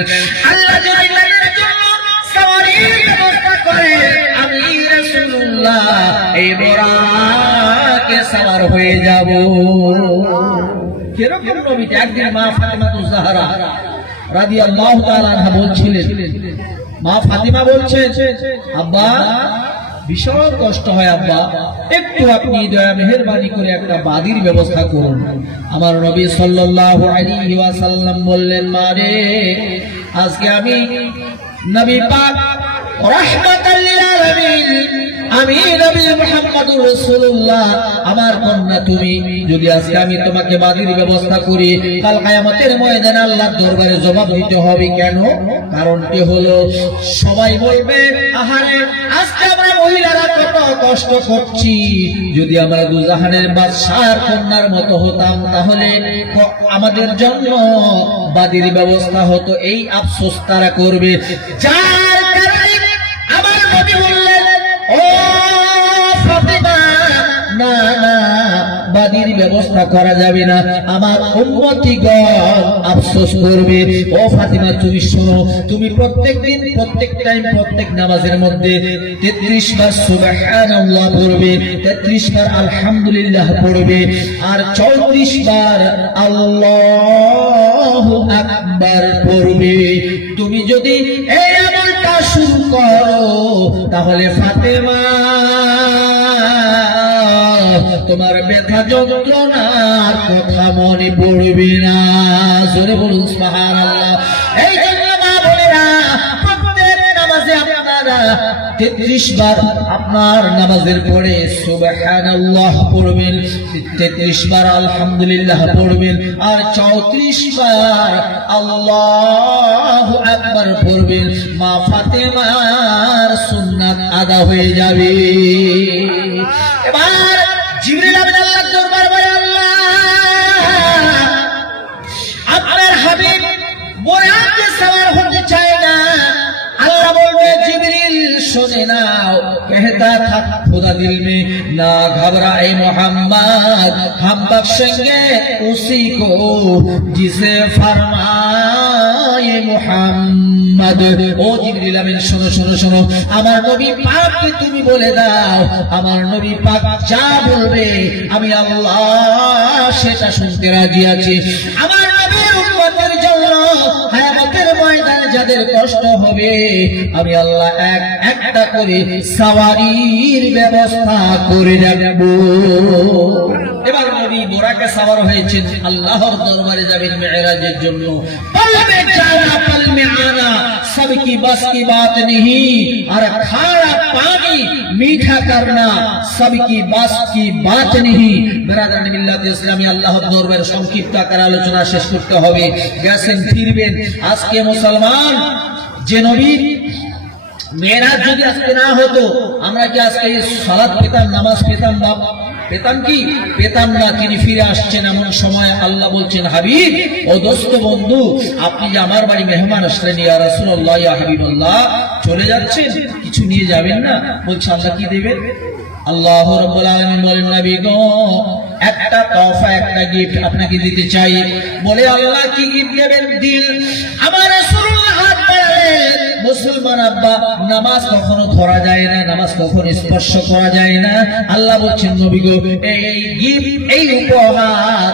আল্লাহ যদি তাদের জন্য সাওয়ারির ব্যবস্থা করে, আমি রাসূলুল্লাহ এই বরাকে সাওয়ার হয়ে যাব। কিরকম নবীটা? একদিন মা ফাতেমাতুজ জাহরা রাদিয়াল্লাহু তাআলা আনহা বলছিলেন, মা ফাতিমা বলছেন, আব্বা ভীষণ কষ্ট হয় আব্বা, একটু আপনি দয়া মেহেরবানি করে একটা বাদির ব্যবস্থা করুন। আমার নবী সাল্লাল্লাহু আলাইহি ওয়াসাল্লাম বললেন, মা রে, আজকে আমি নবী পাক রাহমাতাল লিল আলামিন, আমি নবী মুহাম্মদুর রাসূলুল্লাহ, আমার কন্যা তুমি, যদি আজকে আমি তোমাকে বাদির ব্যবস্থা করি, কাল কিয়ামতের ময়দানে আল্লাহর দরবারে জবাব দিতে হবে। কেন? কারণটি হলো, সবাই বলবে, আহারে আজকে আমরা মহিলারা কত কষ্ট করছি, যদি আমরা দুজাহানের বাদশার কন্যার মতো হতাম তাহলে আমাদের জন্য বাদির ব্যবস্থা হতো। এই আফসোস তারা করবে। যার কারণে আমার নবী বললেন, ও ফাতিমা, না না, বাদির ব্যবস্থা করা যাবে না, আমার উম্মতিগণ আফসোস করবে। ও ফাতিমা, তুমি শোনো, তুমি প্রত্যেকদিন, প্রত্যেক টাইম, প্রত্যেক নামাজের মধ্যে 33 বার সুবহানাল্লাহ পড়বে, 33 বার আলহামদুলিল্লাহ পড়বে, আর 34 বার আল্লাহু আকবার পড়বে। তুমি যদি এই আমলটা শুরু করো, তাহলে ফাতেমা তোমার ব্যথা যন্ত্রণার কথা মনে পড়বে না। জোরে বলুন সুবহানাল্লাহ। এই জন্য মা বোনেরা, প্রত্যেক নামাজে আপনারা 33 বার আপনার নামাজের পরে সুবহানাল্লাহ পড়বেন, 33 বার আলহামদুলিল্লাহ পড়বেন, আর 34 বার আল্লাহু আকবার পড়বেন। মা ফাতেমার সুন্নাত আদা হয়ে যাবে। এবার জিবরিল আমিন আল্লাহর দরবার বলে, আল্লাহ, আপনার হাবিব বরাকে সাওয়ার হতে চায় না। আল্লাহ বলবে, জিবরিল শুনে নাও, कहता था खुदा दिल में ना घबराए मोहम्मद, हम बख्शेंगे उसी को जिसे फरमाए मोहम्मद। ও জিবরিল আমিন, শোনো শোনো শোনো, আমার নবী পাককে তুমি বলে দাও, আমার নবী পাক যা বলবে আমি আল্লাহ সেটা শুনতে রাজি আছি। আমার নবীর উম্মতের জন্য কিয়ামতের ময়দানে যাদের কষ্ট হবে, আমি আল্লাহ একটা করে সাওয়ারির ব্যবস্থা করে রাখব। এবার নবী বোরাকে সাওয়ার হয়েছেন, আল্লাহর দরবারে যাবেন মেরাজের জন্য। বলবে, জানা পল মে আনা सबकी बस की बात नहीं, और खारा पानी मीठा करना सबकी बस की बात नहीं। बिरादरान मिल्लात इस्लामी, আল্লাহর দরবারে সংক্ষিপ্ত আকারে আলোচনা শেষ করতে হবে। গেছেন, ফিরবেন। আজকে মুসলমান, যে নবীর মেরাজ যদি আজকে না হতো, আমরা কি আজকে সালাত পেতাম, নামাজ পেতাম? পেতাম কি? পেতাম না। তিনি ফিরে আসছেন এমন সময় আল্লাহ বলছেন, হাবিব, ও দোস্ত বন্ধু, আপনি যে আমার বাড়ি মেহমান আসলেন, ইয়া রাসূলুল্লাহ, ইয়া হাবিবাল্লাহ, চলে যাচ্ছেন, কিছু নিয়ে যাবেন না? বলছে, আল্লাহ কি দেবেন? আল্লাহ রাব্বুল আলামিন বলেন, নবী গো, একটা তোহফা, একটা গিফট আপনাকে দিতে চাই। বলে, আল্লাহ কি গিফট দেবেন? দিল। আমার রাসূলুল্লাহ হাত বাড়ালেন। মুসলমান আব্বা, নামাজ কখনো ধরা যায় না, নামাজ কখনো স্পর্শ করা যায় না। আল্লাহ বলছেন, নবী গো, এই গিফট, এই উপহার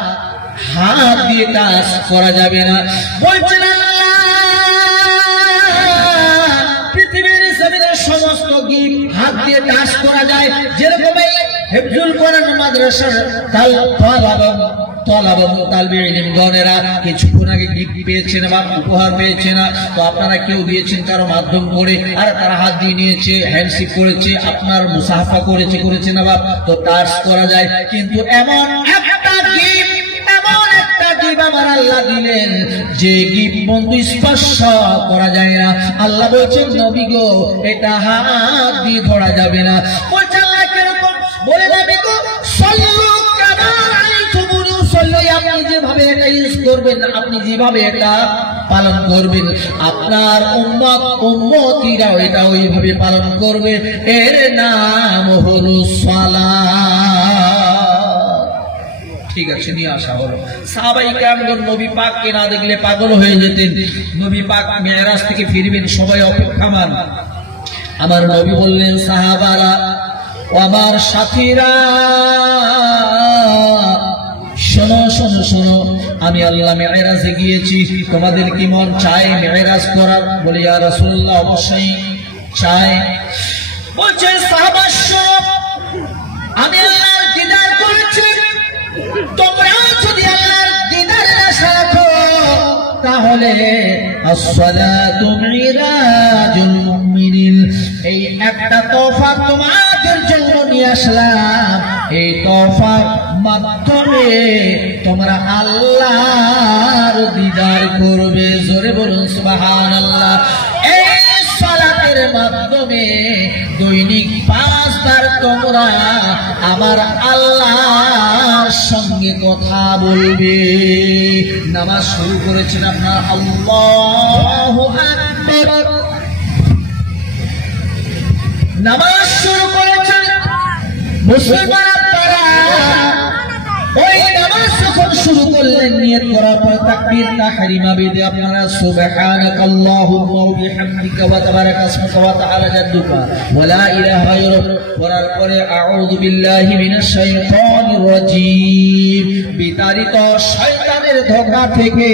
হাত দিয়ে টাচ করা যাবে না। বলছেন, পৃথিবীর জমিনের সমস্ত গিফট হাত দিয়ে টাচ করা যায়। যেরকম এই হিফজুল কোরআন মাদ্রাসার তালবে ইলম গণেরা কিছুক্ষণ আগে গিফট পেয়েছেন বা উপহার পেয়েছে না, তো আপনারা কেউ দিয়েছেন কারো মাধ্যম করে, আর তারা হাত দিয়ে নিয়েছে, হ্যান্ডশেক করেছে, আপনার মুসাফা করেছে না বাপ, তো টাচ করা যায়। কিন্তু এমন একটা গিফট, এমন একটা গিফট আমার আল্লাহ দিলেন, যে গিফট বন্ধু স্পর্শ করা যায় না। আল্লাহ বলছেন, নবী গো, এটা হাত দিয়ে ধরা যাবে না। বলছে, আল্লাহ কিরকম? বলে, নবী গো, আপনি যেভাবে এটা ইউজ করবেন, আপনি যেভাবে এটা পালন করবেন, আপনার উম্মতিরাও এটা ওইভাবে পালন করবে। এর নাম হলো সালাত। ঠিক আছে, নিয়ে আসা হলো। সাহাবায়ে কেরামগণ নবী পাককে না দেখলে পাগল হয়ে যেতেন। নবী পাক মেরাজ থেকে ফিরবেন, সবাই অপেক্ষামান। আমার নবী বললেন, সাহাবারা ও আমার সাথীরা, শোনো শোনো শোনো, আমি আল্লাহ মেরাজে গিয়েছি, তোমাদের কি মন চায় মেরাজ করার? বলি, ইয়া রাসূলুল্লাহ, অবশ্যই চাই। বলছেন সাহাবা, শোনো, আমি আল্লাহর দিদার করেছি, তোমরা যদি আল্লাহর দিদারের আশা রাখো তাহলে আসসালাতু মিরাজুল মুমিনিন, এই একটা তোফা তোমাদের জন্য নিয়ে আসলাম। এই তোফার মাধ্যমে তোমরা আল্লাহর দিদার করবে। জোরে বলুন সুবহানাল্লাহ। এই সালাতের মাধ্যমে দৈনিক 5 বার তোমরা আমার আল্লাহর সঙ্গে কথা বলবে। নামাজ শুরু করেছেন আপনার, আল্লাহু আকবার, নামাজ শুরু করেছেন মুসলমান। ওই নামাজ যখন শুরু করলেন, নিয়ত করার পর তাকবীর তাহরিমা বেদে আপনারা সুবহানাকাল্লাহুম্মা ওয়া বিহামদিকা ওয়া তাবারাকা ইসমুকা ওয়া তাআলা জাদ্দুকা ওয়া লা ইলাহা গায়রুক পড়ার পরে আউযু বিল্লাহি মিনাশ শাইতানির রাজীম, বিতাড়িত শয়তানের ধোঁকা থেকে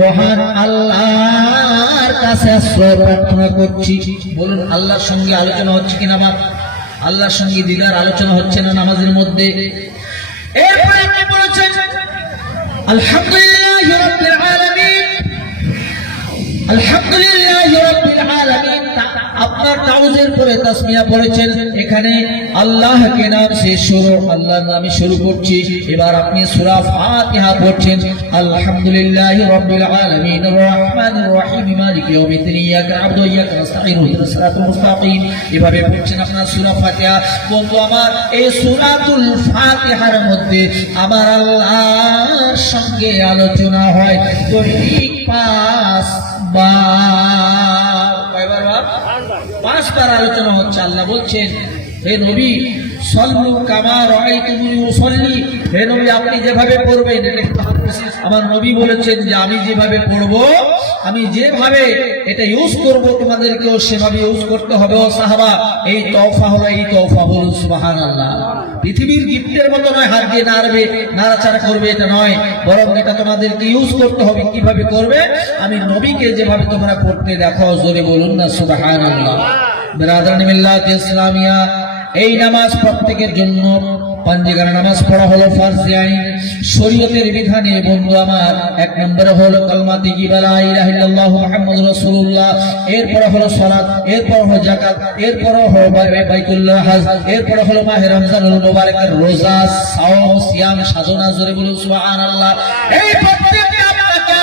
মহান আল্লাহর কাছে আশ্রয় প্রার্থনা করছি। বলুন, আল্লাহর সঙ্গে আলোচনা হচ্ছে কিনা? আমার আল্লাহর সঙ্গে দিদার আলোচনা হচ্ছে না নামাজের মধ্যে? এরপরে আপনি বলেছেন আলহামদুলিল্লাহি রাব্বিল আলামিন, আলহামদুলিল্লাহি রাব্বিল আলামিন। আপনার তাওজের পরে তাসমিয়া পড়েছেন, এখানে আল্লাহকে নাম শেষ শুরু, আল্লাহর নামে শুরু করছি। এবার আপনি সূরা ফাতিহা পড়ছেন, আলহামদুলিল্লাহি রাব্বিল আলামিন আর রাহমানির রহিম মালিকি ইয়াউমিদ্দিন ইয়াকা না'বুদু ওয়া ইয়াকা নাস্তাঈন ইহদিনাস সিরাতাল মুস্তাকিম। এভাবে পড়ছেন আপনার সূরা ফাতিহা। বন্ধু আমার, এই সূরাতুল ফাতিহার মধ্যে আমার আল্লাহর সঙ্গে আলোচনা হয় দৈনিক 5 বার। কয়বার? 5 বার আলোচনা হচ্ছে। আল্লাহ বলছেন, হে নবী, সাল্লু কামা রাআইতুমুনি উসাল্লি, হে নবী আপনি যেভাবে পড়বেন। আমার নবী বলেছেন যে আমি যেভাবে পড়বো, আমি যেভাবে এটা ইউজ করব, তোমাদেরকেও সেভাবে ইউজ করতে হবে। ও সাহাবা, এই তওফা হলো, এই তওফা হলো সুবহানাল্লাহ। পৃথিবীর গিফটের মতো নয়, হাত দিয়ে নাড়বে, নাড়াচাড়া করবে, এটা নয়, বরং এটা তোমাদেরকে ইউজ করতে হবে। কিভাবে করবে? আমি নবীকে যেভাবে তোমরা পড়তে দেখো। জোরে বলুন না সুবহানাল্লাহ। বিরাদরান মিল্লাত ইসলামিয়া, এই নামাজ প্রত্যেকের জন্য পাঞ্জিগার নামাজ পড়া হলো ফরজে আইন, শরীয়তের বিধানে। বন্ধু আমার, 1 নম্বরে হলো কালমা তিকিবা লা ইলাহা ইল্লাল্লাহু মুহাম্মাদুর রাসূলুল্লাহ, এরপর হলো সালাত, এরপর হলো যাকাত, এরপর হলো বাইতুল্লাহ হজ, এরপর হলো মাহে রমজানুল মুবারকের রোজা, সাওম, সিয়াম, সাধনা। জোরে বলুন সুবহানাল্লাহ। এই প্রত্যেকটা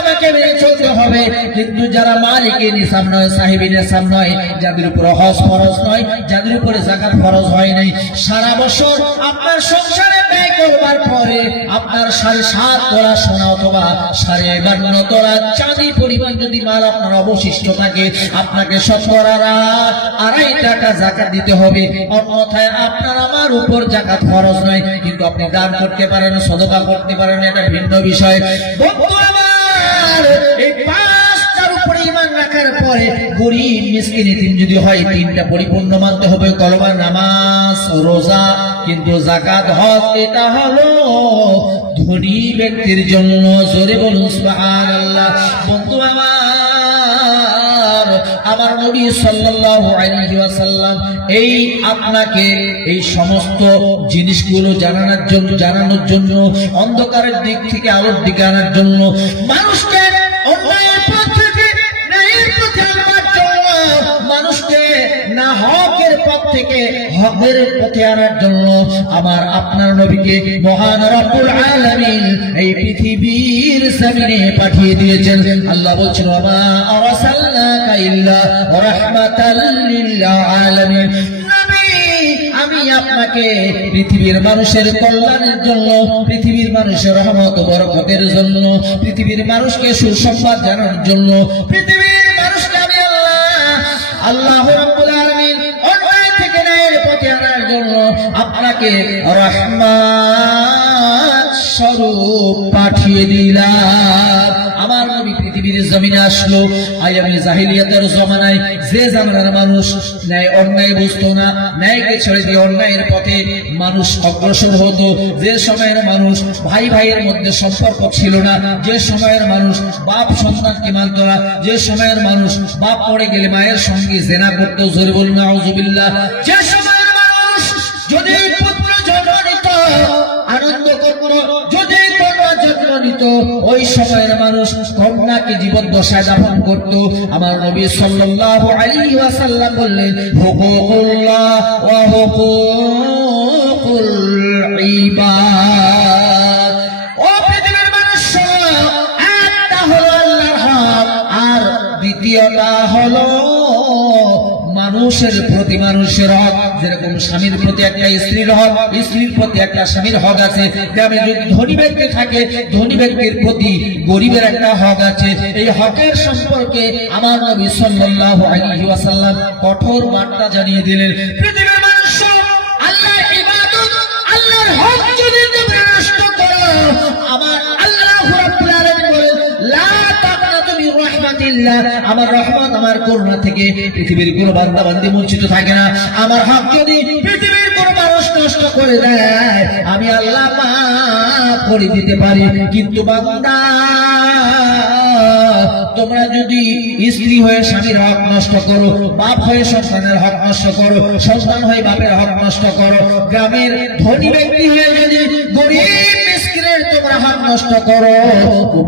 আমাকে মেনে চলতে হবে। কিন্তু যারা মালিকে নিসাব নয়, সাহিবে নিসাব নয়, যাদের উপর হজ ফরজ নয়, যাদের উপরে যাকাত ফরজ হয় নাই, সারা বছর আপনার সংসারে ব্যয় করবার পরে আপনার 7.5 তোলা সোনা অথবা 52 তোলা চাঁদি পরিমাণ যদি মাল আপনার অবশিষ্ট থাকে, আপনাকে 2.5 টাকা যাকাত দিতে হবে। অন্যথায় আপনার আমার উপর যাকাত ফরজ নয়। কিন্তু আপনি দান করতে পারেন, সদকা করতে পারেন, এটা ভিন্ন বিষয়। বন্ধু আমার, এই 5টার উপরে ঈমান রাখার পরে গরীব মিসকিন এতিম যদি হয়, 3টা পরিপূর্ণ মানতে হবে। কলমা, নামাজ, রোজা। কিন্তু যাকাত, হজ, এটা হলো ধনী ব্যক্তির জন্য। জোরে বলুন সুবহানাল্লাহ। বন্ধু আমার নবী সাল্লাল্লাহু আলাইহি ওয়াসাল্লাম এই আপনাকে এই সমস্ত জিনিসগুলো জানানোর জন্য, অন্ধকারের দিক থেকে আলোর দিকে আনার জন্য, মানুষকে অন্যায়ের পথ থেকে ন্যায়ের পথে আনার জন্য, মানুষকে না হকের পথ থেকে হকের পথে আনার জন্য আমার আপনার নবীকে মহান রব্বুল আলামিন এই পৃথিবীর জমিনে পাঠিয়ে দিয়েছেন। আল্লাহ বলছেন, ওয়া মা আরসালনাকা ইল্লা রাহমাতাল লিল আলামিন। আমি আপনাকে পৃথিবীর মানুষের কল্যাণের জন্য, পৃথিবীর মানুষের রহমত বরকতের জন্য, পৃথিবীর মানুষকে সুসংবাদ জানানোর জন্য, পৃথিবীর মানুষকে আমি আল্লাহ রাব্বুল আলামিন অন্যায় থেকে ন্যায়ের পথে আনার জন্য আপনাকে রহমত স্বরূপ পাঠিয়ে দিলাম। আমার নবী পৃথিবীর জমিনে আসলো আইয়ামে জাহিলিয়াতের জমানায়। যে জামানার মানুষ ন্যায় অন্যায় বুঝতো না, ন্যায়কে ছেড়ে দিয়ে অন্যায়ের পথে মানুষ অগ্রসর হতো, যে সময়ের মানুষ ভাই ভাইয়ের মধ্যে সম্পর্ক ছিল না, যে সময়ের মানুষ বাপ সন্তানকে মানত না, যে সময়ের মানুষ বাপ পড়ে গেলে মায়ের সঙ্গে জেনা করতো, জোরে বলুন নাউজুবিল্লাহ। যে সময়ের মানুষ যদি পুত্র জন্ম নিত আনন্দ করত, যদি কন্যা জন্ম নিত ওই সময়ের মানুষ কন্যাকে জীবদ্দশায় দাফন করত। আমার নবী সাল্লাল্লাহু আলাইহি ওয়াসাল্লাম বললেন, হুকুকুল্লাহ ওয়া হুকুকুল ইবাদ। ও পৃথিবীর মানুষ, একটা হলো আল্লাহর হক আর দ্বিতীয়টা হলো মানুষের প্রতি মানুষের হক। যেরকম স্বামীর প্রতি একটা স্ত্রীর হক, স্ত্রীর প্রতি একটা স্বামীর হক আছে, গ্রামে যদি ধনী ব্যক্তি থাকে ধনী ব্যক্তির প্রতি গরিবের একটা হক আছে। এই হকের সম্পর্কে আমার নবী সাল্লাল্লাহু আলাইহি ওয়াসাল্লাম কঠোর বার্তা জানিয়ে দিলেন। পৃথিবীর মানুষ, আল্লাহর ইবাদত, আল্লাহর হক যদি তোমরা নষ্ট করো, আমার আল্লাহ রাব্বুল আলামিন বলেন, লা তাকনাতু মির রাহমাতিল্লাহ, আমার রহমত আমার করুণা থেকে পৃথিবীর কোনো বান্দা বান্দি বঞ্চিত থাকে না। আমার হক যদি পৃথিবীর কোনো মানুষ নষ্ট করে দেয়, আমি আল্লাহ মাফ করে দিতে পারি। কিন্তু বান্দা, তোমরা যদি স্ত্রী হয়ে স্বামীর হক নষ্ট করো, বাপ হয়ে সন্তানের হক নষ্ট করো, সন্তান হয়ে বাপের হক নষ্ট করো, গ্রামের ধনী ব্যক্তি হয়ে যদি গরিব মিসকিনের তোমরা হক নষ্ট করো,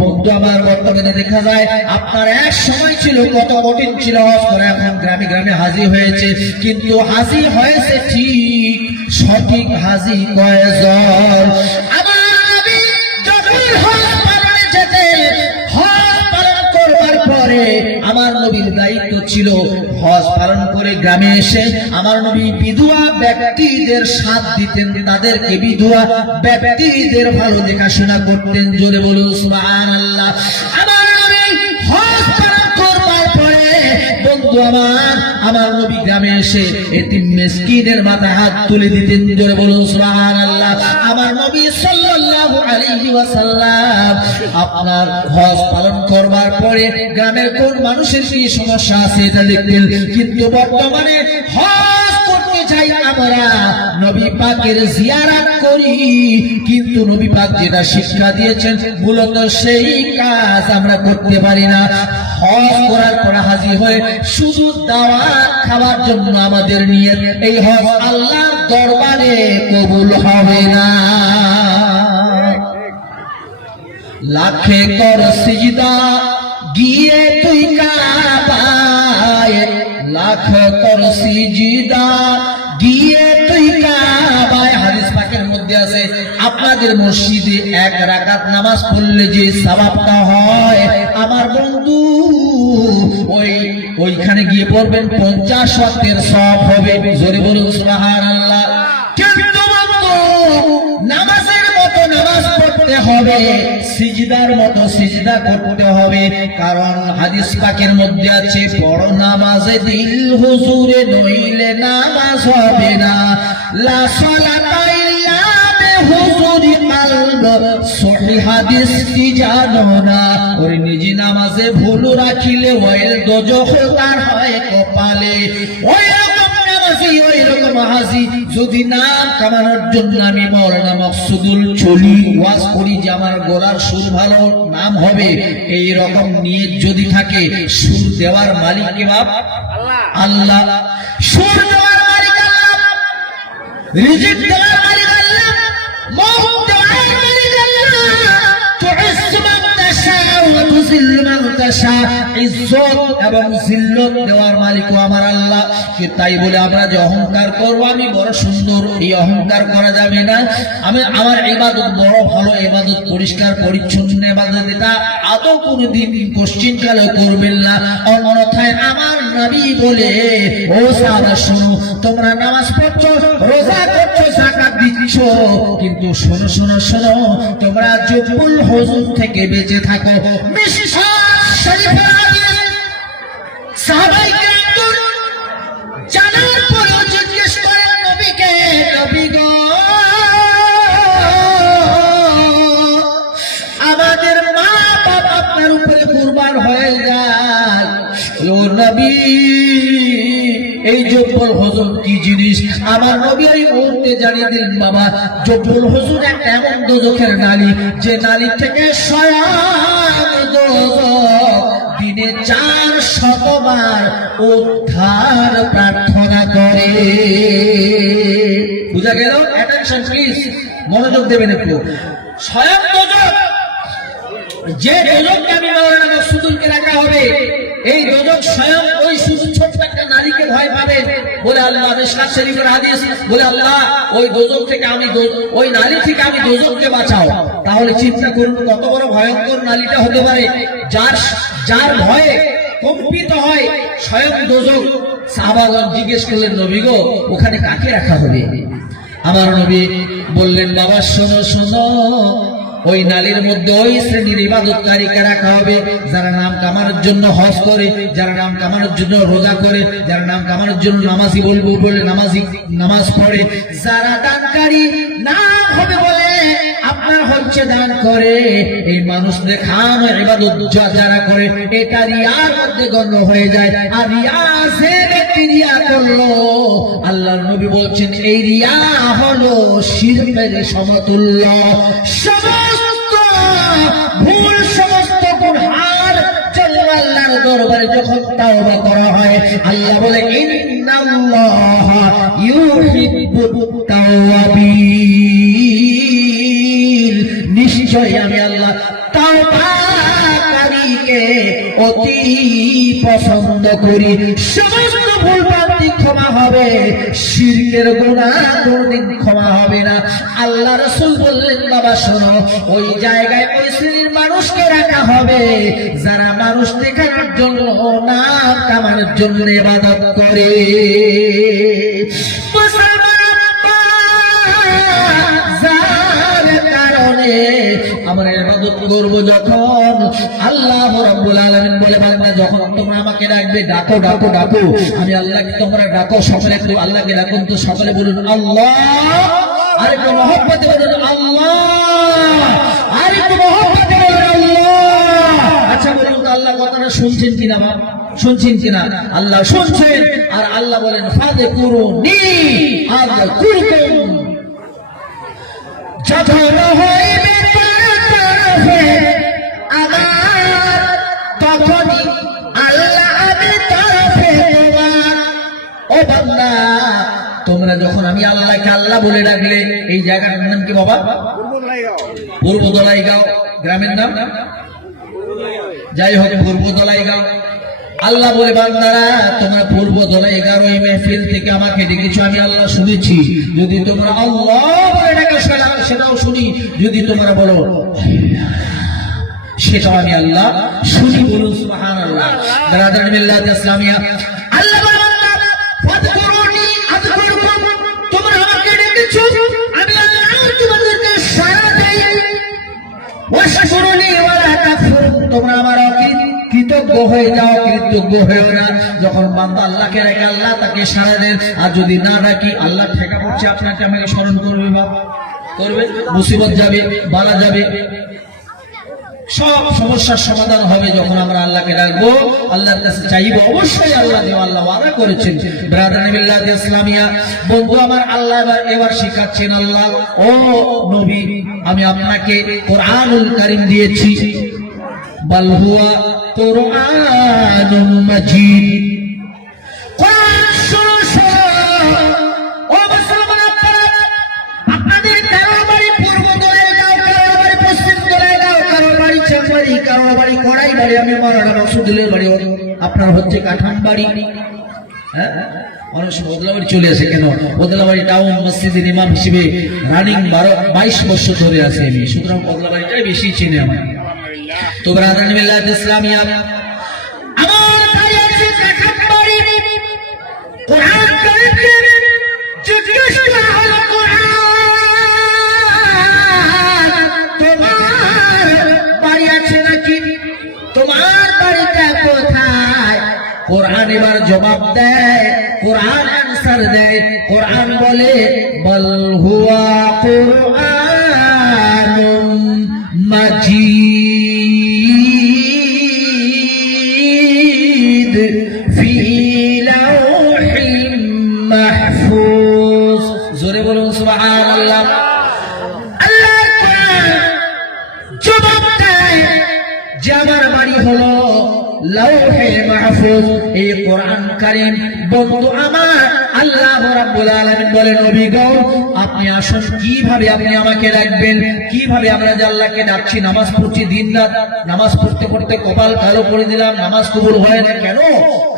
বন্ধু আমার, বর্তমানে দেখা যায় আপনার এক সময় ছিল কত কঠিন ছিল হজ করা, এখন গ্রামে গ্রামে হাজি হয়েছে। কিন্তু হাজি হয়েছে ঠিক, সঠিক হাজি কয়জন? আমার নবী যখন হজ পালনে যেতেন, হজ পালন করবার পরে আমার নবীর দায়িত্ব ছিল হজ পালন করে গ্রামে এসে আমার নবী বিধবা ব্যক্তিদের সাথ দিতেন, তাদেরকে বিধবা ব্যক্তিদের ভালো দেখাশোনা করতেন। জোরে বলুন সুবহানাল্লাহ। আমার নবী হজ পালন করবার পরে বন্ধু আমার নবী গ্রামে এসে এতিম মিসকিনের মাথায় হাত তুলে দিতেন। জোরে বলুন সুবহানাল্লাহ। আমার নবী সাল্লাল্লাহু আলাইহি ওয়াসাল্লাম আপনার হজ পালন করবার পরে গ্রামের কোন মানুষের কি সমস্যা আছে এটা দেখতেন। কিন্তু বর্তমানে হজ করতে চাই আমরা, নবী পাকের জিয়ারত করি, কিন্তু নবী পাক যেটা শিক্ষা দিয়েছেন মূলত সেই কাজ আমরা করতে পারি না। হজ করার পর হাজির হয়ে শুধু দাওয়াত খাওয়ার জন্য আমাদের নিয়ত, এই হজ আল্লাহর দরবারে কবুল হবে না। লাখে কর সিজদা গিয়ে তুই কাবায়, লাখ কর সিজদা গিয়ে তুই কাবায়। হাদিস পাকের মধ্যে আছে আপনাদের মসজিদে এক রাকাত নামাজ পড়লে যে সওয়াবটা হয়, আমার বন্ধু ওইখানে গিয়ে পড়বেন 50 ওয়াক্তের সওয়াব হবে। জোরে বলুন সুবহানাল্লাহ। কিন্তু বন্ধু, নামাজের মতো নামাজ পড়তে হবে, সিজদার মতো সিজদা করতে হবে। কারণ হাদিস পাকের মধ্যে আছে বড় নামাজে দিল হুজুরে নইলে নামাজ হবে না। লা সালাতা ইল্লা বিহুজুরি কলব, সহিহ হাদিস কি জানো না? ওই নিজে নামাজে ভুল রাখিলে ওয়াইল দোজখ তার হয় কপালে। ওই রকম নামাজি, ওই রকম হাজি যদি নাম কামানোর জন্য আমি মাওলানা মকসুদুল চলি ওয়াজ করি যে আমার গলার সুর ভালো, নাম হবে, এই রকম নিয়ত যদি থাকে, সুর দেওয়ার মালিক কে? বাপ আল্লাহ। সুর দেওয়ার মালিক আল্লাহ, রিজিক দেওয়ার মালিক আল্লাহ, মওত দেওয়ার মালিক আল্লাহ। তুইজ্জু মান তাশা ওয়া তুযিল্লু মান তাশা, ইজ্জত এবং জিল্লত দেওয়ার মালিকও আমার আল্লাহ। তাই বলে আমরা যে অহংকার করবো আমি বড় সুন্দর, এই অহংকার করা যাবে না। আমার ইবাদত বড় ভালো ইবাদত, পরিষ্কার পরিচ্ছন্ন ইবাদত, এটা আদৌ কোনদিন কোশ্চিন কালে করবেন না। অন্যথায় আমার নবী বলে, ও সাহাবা শোনো, তোমরা নামাজ পড়ছো, রোজা করছো, যাকাত দিচ্ছ, কিন্তু শোনো শোনো শোনো, তোমরা জুবুল হুজুর থেকে বেঁচে থাকো। মিশকাত শরীফের হাদিস সাহাবায়ে কেরাম জানার পরেও জিজ্ঞেস করেন নবীকে, নবী গো নবী এই জব্বুল হুজুর কি জিনিস? আমার নবী এই মুহূর্তে জানিয়ে দিলেন বাবা, জব্বুল হুজুর একটা এমন দোজখের নালী, যে নালী থেকে স্বয়ং দোজখ দিনে 400 বার উদ্ধার প্রার্থনা করে। বুঝা গেল? অ্যাটেনশন প্লিজ, মনোযোগ দেবেন একটু। স্বয়ং দোজখ, যে দোজখকে আমি মাওলানা মাকসুদুলকে রাখা হবে, এই দোজখ স্বয়ং ওই ছোট্ট একটা নারীকে ভয় পাবে বলে আল্লাহ মিশকাত শরীফের হাদিস বলে, আল্লাহ ওই দোজখ থেকে আমি, ওই নারী থেকে আমি দোজখকে বাঁচাও। তাহলে চিন্তা করুন কত বড় ভয়ঙ্কর নারীটা হতে পারে, যার ভয়ে কম্পিত হয় স্বয়ং দোজখ। সাহাবাগণ জিজ্ঞেস করলেন, নবী গো, ওখানে কাকে রাখা হবে? আমার নবী বললেন, বাবা শোনো শোনো, ওই নালীর মধ্যে ওই শ্রেণীর ইবাদতকারীকে রাখা হবে যারা নাম কামানোর জন্য হজ করে, যারা নাম কামানোর জন্য রোজা করে, যারা নাম কামানোর জন্য নামাজি বলবো বলে নামাজ পড়ে, যারা দানকারী নাম হবে বলে আপনার হচ্ছে দান করে, এই মানুষদের খাম ইবাদত যারা করে, এটা রিয়ার মধ্যে গণ্য হয়ে যায়। আর রিয়া, যে ব্যক্তি রিয়া করলো, আল্লাহর নবী বলছেন এই রিয়া হলো শিরকের সমতুল্য। সমস্ত ভুল, সমস্ত গুনার জন্য আল্লাহর দরবারে যখন তাওবা করা হয়, আল্লাহ বলে ইন্নাল্লাহা ইউহিব্বুত তাওয়াবিন, নিশ্চয়ই আমি আল্লাহ তাওবাকারীকে অতি পছন্দ করি। সমস্ত ভুল ভ্রান্তি ক্ষমা হবে, শিরকের গুনাহ কোনদিন ক্ষমা হবে না। আল্লাহ রাসূল বললেন, বাবা শোনো, ওই জায়গায় ওই শ্রেণীর মানুষকে রাখা হবে যারা মানুষ দেখানোর জন্য, নাম কামানোর জন্য ইবাদত করে। আমরা ইবাদত করব যখন, আল্লাহ রাব্বুল আলামিন বলে, বান্দা যখন তোমরা আমাকে ডাকবে, ডাকো ডাকো ডাকো, আমি আল্লাহকে তোমরা ডাকো, সকলে একটু আল্লাহকে ডাকুন তো, সকলে বলুন আল্লাহ, আর একটু মহব্বতে বলুন আল্লাহ, আর একটু মহব্বতে বলুন আল্লাহ। আচ্ছা বলুন তো, আল্লাহ কথাটা শুনছেন কিনা? বাবা শুনছেন কিনা? আল্লাহ শুনছেন। আর আল্লাহ বলেন, ফাযকুরুনি আযকুরকুম, যখন হইবে আমার, তখনই আল্লাহ আমি তরফে তোমার। ও বান্দা, তোমরা যখন আমি আল্লাহকে আল্লাহ বলে ডাকলে, এই জায়গাটার নাম কি বাবা? পূর্ব দলাইগাঁও গ্রামের নাম, যাই হোক পূর্ব দলাইগাঁও। আল্লাহ বলে, বান্দারা তোমরা পূর্ব দলাইগাঁও এই মেহফিল থেকে আমাকে ডেকেছো, আমি আল্লাহ শুনেছি। যদি তোমরা আল্লাহ বলে ডাকো সেটাও শুনি, যদি তোমরা বলো সেটাও আমি আল্লাহ শুনি। বলুন সুবহানাল্লাহ। ব্রাদার মিল্লাত ইসলামিয়া, আল্লাহ বলেন, ফাযকুরুনি আযকুরকুম, তোমরা আমাকে ডেকেছো, আমি আল্লাহ তোমাদেরকে সাড়া দেই। ওয়াশকুরুনি ওয়ালা তাকফুরুন, তোমরা আমার কৃতজ্ঞ হয়ে যাও, কৃতজ্ঞ হয়েও না। যখন বান্দা আল্লাহকে রাখে, আল্লাহ তাকে সাড়া দেন। আর যদি না রাখি, আল্লাহ ঠেকা পড়ছে, আপনাকে আমাকে স্মরণ করবে, বাবা করবে, মুসিবত যাবে, বালা যাবে, সব সমস্যার সমাধান হবে যখন আমরা আল্লাহকে ডাকবো, আল্লাহর কাছে চাইবো। অবশ্যই আল্লাহ দেওয়া, আল্লাহ ওয়াদা করেছেন। ব্রাদার মিল্লাত ইসলামিয়া, বন্ধু আমার, আল্লাহ এবার শিখাচ্ছেন, আল্লাহ ও নবী, আমি আপনাকে কোরআনুল কারীম দিয়েছি, বাল হুয়া কুরআনুম মাজিদ। কোরআন শুনো শুনো, ও মুসলমান, আপনাদের কারো বাড়ি পূর্ব দলাইগাঁও, কারো বাড়ি পশ্চিম দলাইগাঁও, কারো বাড়ি চাঁদবাড়ি, কারো বাড়ি কড়াই বাড়ি, আমি মাওলানা মাকসুদুলের বাড়ি, আপনার হচ্ছে কাঠান বাড়ি। হ্যাঁ, মানুষ বদলাবাড়ি চলে আসে কেন? বদলাবাড়ি টাউন মসজিদের ইমাম হিসেবে রানিং 22 বছর ধরে আছে আমি, সুতরাং বদলাবাড়িটাই বেশি চিনি আমি। তো ব্রাদার মিল্লাত ইসলামিয়া, আমার তাই আছে কাঠান বাড়ি। কোরআন কারীমকে জিজ্ঞেস করা হলো, কোরআন তোমার বাড়ি আছে নাকি? তোমার বাড়িটা কোথায়? কোরআন এবার জবাব দেয়, কোরআন আনসার দেয়। কোরআন বলে, বল হুয়া কুরআনুম মাজিদ যে আমার বাড়ি হলো লাউহে মাহফুজ। এই কোরআন কারীম বন্ধু আমার আল্লাহ রাব্বুল আলামিন বলেন, নবী গো আপনি আসুন, কিভাবে আপনি আমাকে ডাকবেন, কিভাবে আমরা যে আল্লাহকে ডাকছি, নামাজ পড়ছি দিন রাত, নামাজ পড়তে পড়তে কপাল কালো করে দিলাম, নামাজ কবুল হয় না কেন?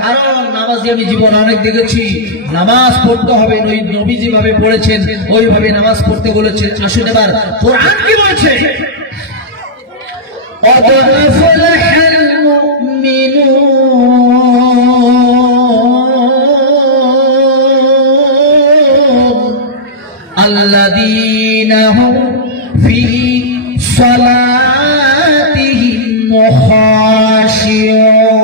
কারণ নামাজি আমি জীবন অনেক দেখেছি, নামাজ পড়তে হবে ওই নবী যেভাবে পড়েছেন ওইভাবে নামাজ পড়তে বলেছেন। আসুন এবার কোরআন কি বলছে, قد أفلح المؤمنون الذين هم في صلاتهم خاشعون।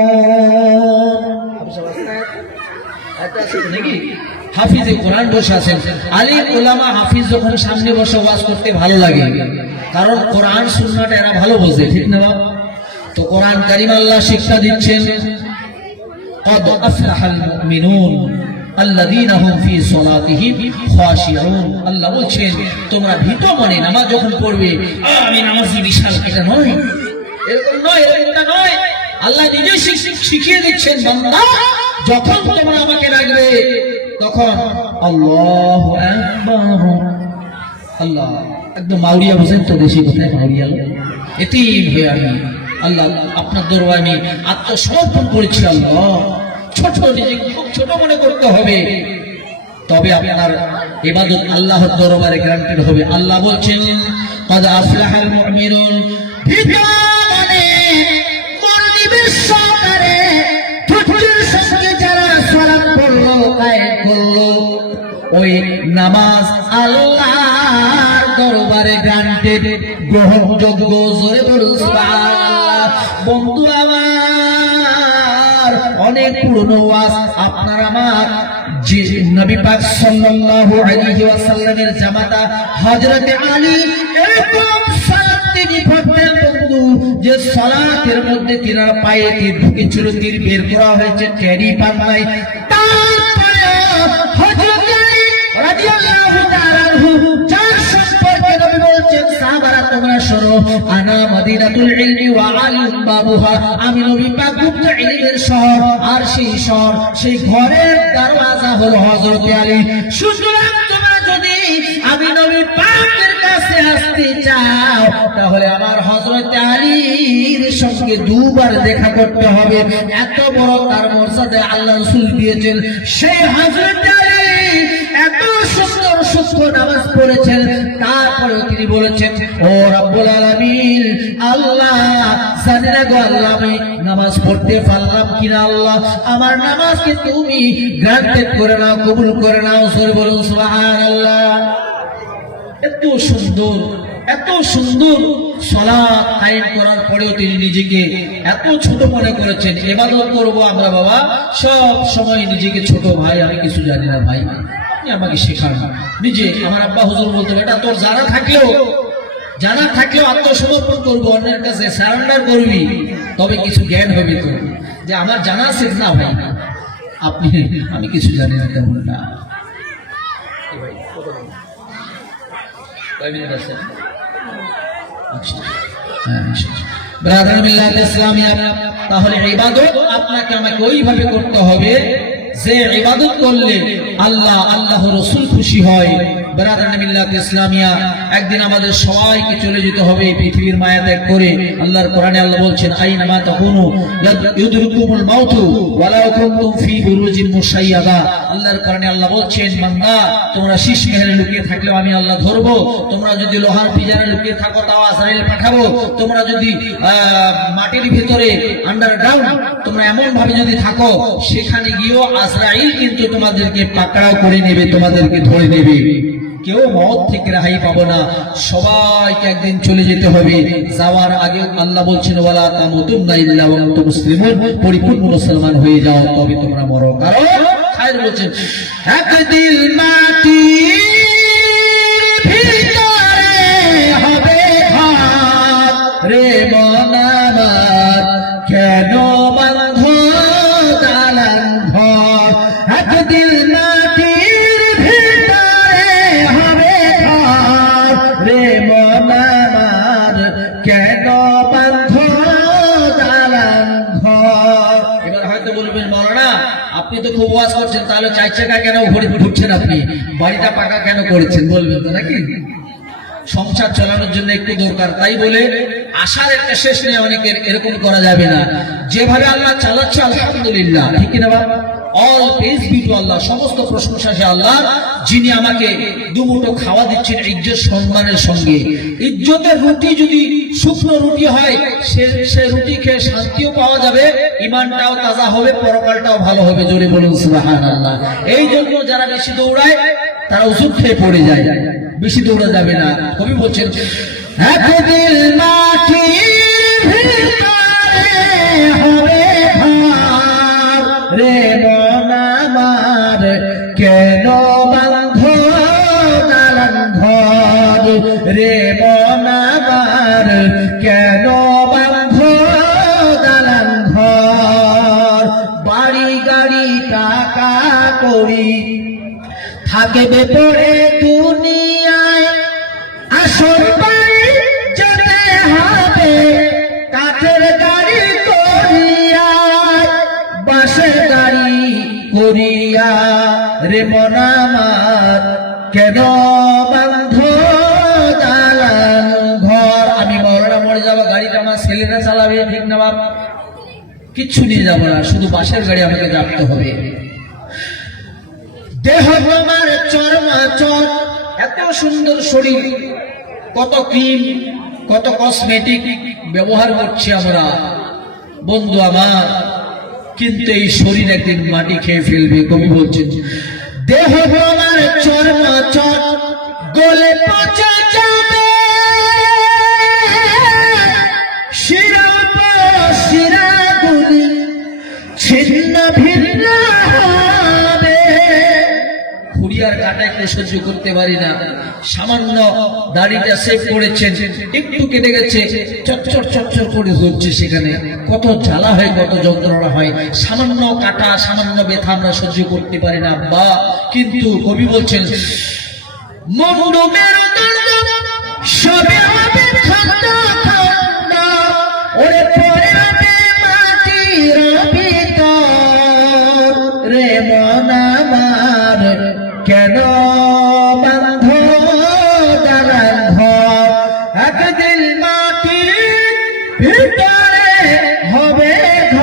হাফিজে কোরআন বসে আছেন, আলিম উলামা হাফিজ যখন সামনে বসে ওয়াজ করতে ভালো লাগে, কারণ কোরআন সুন্নাহটা এরা ভালো বোঝে, ঠিক না বাবা? তো কোরআন কারীম আল্লাহ শিক্ষা দিচ্ছেন, قد أفلح المؤمنون الذين هم في صلاتهم خاشعون। আল্লাহ বলছেন তোমরা ভীত মনে নামাজ যখন পড়বে, আমি নামাজি বিশাল, এটা নয়, এরকম নয়, এরকমটা নয়। আল্লাহ নিজে শিখিয়ে দিচ্ছেন, বান্দা যখন তোমরা আমাকে ডাকবে তখন আল্লাহু আকবার, আল্লাহ একদম মাউরিয়া বুঝেন তো, দেশি কোথায় মাউরিয়া, এতিম হয়ে আমি আল্লাহ আপনার দরবারে আমি আত্মসমর্পণ করেছি। আল্লাহ ছোট, নিজেকে খুব ছোট মনে করতে হবে, তবে আপনার ইবাদত আল্লাহর দরবারে গ্যারান্টেড হবে। আল্লাহ বলছেন قد أفلح المؤمنون, ওই নামাজ আল্লাহর দরবারে গ্রান্টেড, গ্রহণযোগ্য। জোরে বলুন সুবহানাল্লাহ। বন্ধু আমার অনেক পুরনো ওয়াজ, আপনার আমার যে নবী পাক সাল্লাল্লাহু আলাইহি ওয়াসাল্লামের জামাতা হযরত আলী এরকম সালাত তিনি পড়তেন বন্ধু, যে সালাতের মধ্যে তিনার পায়ে তীর ঢুকেছিল, তীর বের করা হয়েছে, টেরি পান নাই। তারপরে হযরত আলী রাদিয়াল্লাহু তাআলা আনহু যার সম্পর্কে নবী বলছেন, সাহাবারা তোমরা শোনো, আনা মদিনাতুল ইলমি ওয়া আলিম বাবুহা, আমি নবী পাক গুপ্ত ইলমের শহর, আর সেই শহর, সেই ঘরের দরওয়াজা হলো হযরত আলী। সুতরাং তোমরা যদি আমি নবী পাকের কাছে আসতে চাও তাহলে আমার হযরত আলীর সঙ্গে দুবার দেখা করতে হবে। এত বড় তার মর্যাদা আল্লাহ রাসূল দিয়েছেন। সেই হযরত আলী এত সুন্দর সুস্থ নামাজ পড়েছেন, তারপরে তিনি বলেছেন, ও রব্বুল আলামিন, আল্লাহ জানি না গো আল্লাহ আমি নামাজ পড়তে পারলাম কিনা, আল্লাহ আমার নামাজকে তুমি গ্রান্টেড করে নাও, কবুল করে নাও। জোরে বলুন সুবহানাল্লাহ। এত সুন্দর, এত সুন্দর সালাত কায়েম করার পরেও তিনি নিজেকে এত ছোট মনে করেছেন। ইবাদত করব আমরা বাবা, সব সময় নিজেকে ছোট, ভাই আমি কিছু জানি না, ভাই আপনি আমাকে শেখান। নিজে আমার আব্বা হুজুর বলতো, বেটা তোর জানা থাকলেও আত্মসমর্পণ করবো, অন্যের কাছে সারেন্ডার করবি, তবে কিছু জ্ঞান হবে তোর, যে আমার জানা শেখ না ভাই, আমি কিছু জানি না, তেমন না। তাহলে ইবাদত আপনাকে আমাকে ওইভাবে করতে হবে যে ইবাদত করলে আল্লাহ রাসূল খুশি হয়। ব্রাদার মিল্লাত ইসলামিয়া, একদিন আমাদের সবাইকে চলে যেতে হবে পৃথিবীর মায়া ত্যাগ করে। আল্লাহর কোরআনে আল্লাহ বলছেন, আইনামা তাকুনু ইউদরিকুমুল মাউতু ওয়ালাউ কুনতুম ফি বুরুজিন মুশাইয়াদা। আল্লাহর কোরআনে আল্লাহ বলছেন, বান্দা তোমরা শীষ মেহেরে লুকিয়ে থাকলেও আমি আল্লাহ ধরবো, তোমরা যদি লোহার পিজারে লুকিয়ে থাকো তাও আজরাইল পাঠাবো, তোমরা যদি মাটির ভিতরে আন্ডারগ্রাউন্ড তোমরা এমন ভাবে যদি থাকো, সেখানে গিয়েও আজরাইল কিন্তু তোমাদেরকে পাকড়াও করে নেবে, তোমাদেরকে ধরে নেবে। কেউ মওত থেকে রেহাই পাবো না, সবাইকে একদিন চলে যেতে হবে। যাওয়ার আগে আল্লাহ বলছেন, ওয়ালা তামুতুন্না ইল্লা ওয়া আনতুম মুসলিমুন, পরিপূর্ণ মুসলমান হয়ে যাও তবে তোমরা মরো। কারণ খায়ের বলছেন, একদিন মাটি ভিতরে হবে ঘর রে মন আমার, কেন বন্ধ দালান ঘর, একদিন মাটির ভিতরে হবে ঘর রে মন আমার, কেন বন্ধ আপনি তো খুব ওয়াজ করছেন, তাহলে 4 চাকা কেন ঘুরছেন আপনি, বাড়িটা পাকা কেন করেছেন বলবেন তো নাকি? সংসার চালানোর জন্য একটু দরকার, তাই বলে আশার একটা শেষ নেই অনেকের, এরকম করা যাবে না। যেভাবে আল্লাহ চালাচ্ছে আলহামদুলিল্লাহ, ঠিক কিনা বাবা? অল প্রেজ বি টু আল্লাহ, সমস্ত প্রশংসা সে আল্লাহ, যিনি আমাকে দুমুঠো খাওয়া দিচ্ছেন ইজ্জত সম্মানের সঙ্গে। ইজ্জতের রুটি যদি শুকনো রুটি হয়, সে রুটি খেয়ে শান্তিও পাওয়া যাবে, ইমানটাও তাজা হবে, পরকালটাও ভালো হবে। জোরে বলুন সুবহানাল্লাহ। এই জন্য যারা বেশি দৌড়ায় তারা ওষুধ খেয়ে পড়ে যায়, বেশি দৌড়া যাবে না। কবি বলছেন, এক দিল মাটির ভিতরে হবে ভার, রে মন আমার কেন বাঁধ দালান ঘর, রে মন আমার কেন বাঁধ দালান ঘর, বাড়ি গাড়ি টাকা করি থাকবে পড়ে দুনিয়ায়, আসল বাড়ি যেতে হবে কাঠের গাড়ি করিয়া, বাঁশের গাড়ি করিয়া, রে মন আমার কেন বাঁধ দালান ঘর। আমি মরে যাবো, গাড়িটা আমার ছেলেরা চালাবে, ঠিক না বাপ? কিচ্ছু নিয়ে যাবো না, শুধু বাঁশের গাড়ি আমাকে যাবতে হবে। দেহ আমার চর্মাচর, এত সুন্দর শরীর, কত ক্রিম কত কসমেটিক ব্যবহার করছি আমরা বন্ধু আমার, কিন্তু এই শরীর একদিন মাটি খেয়ে ফেলবে। কবি বলছেন, দেহ আমার চর্মাচর গলে পচে যাবে, শিরা শিরাগুলি ছিন্ন ভিন্ন হবে। খুঁড়িয়ার কাটা একটু সহ্য করতে পারি না, সামান্য দাড়িটা সেভ করেছেন, একটু কেটে গেছে, চচ্চর চচ্চর করে হচ্ছে, সেখানে কত জ্বালা হয়, কত যন্ত্রণা হয়। সামান্য কাটা, সামান্য ব্যথা আমরা সহ্য করতে পারি না বা, কিন্তু কবি বলছেন, মন্ডু মেরুদণ্ড সবে হবে ঠান্ডা ঠান্ডা, ওরে পরে হবে মাটির ভিতর, রে মন আমার কেন বাঁধ দালান ঘর, একদিন মাটির ভিতরে হবে ঘর।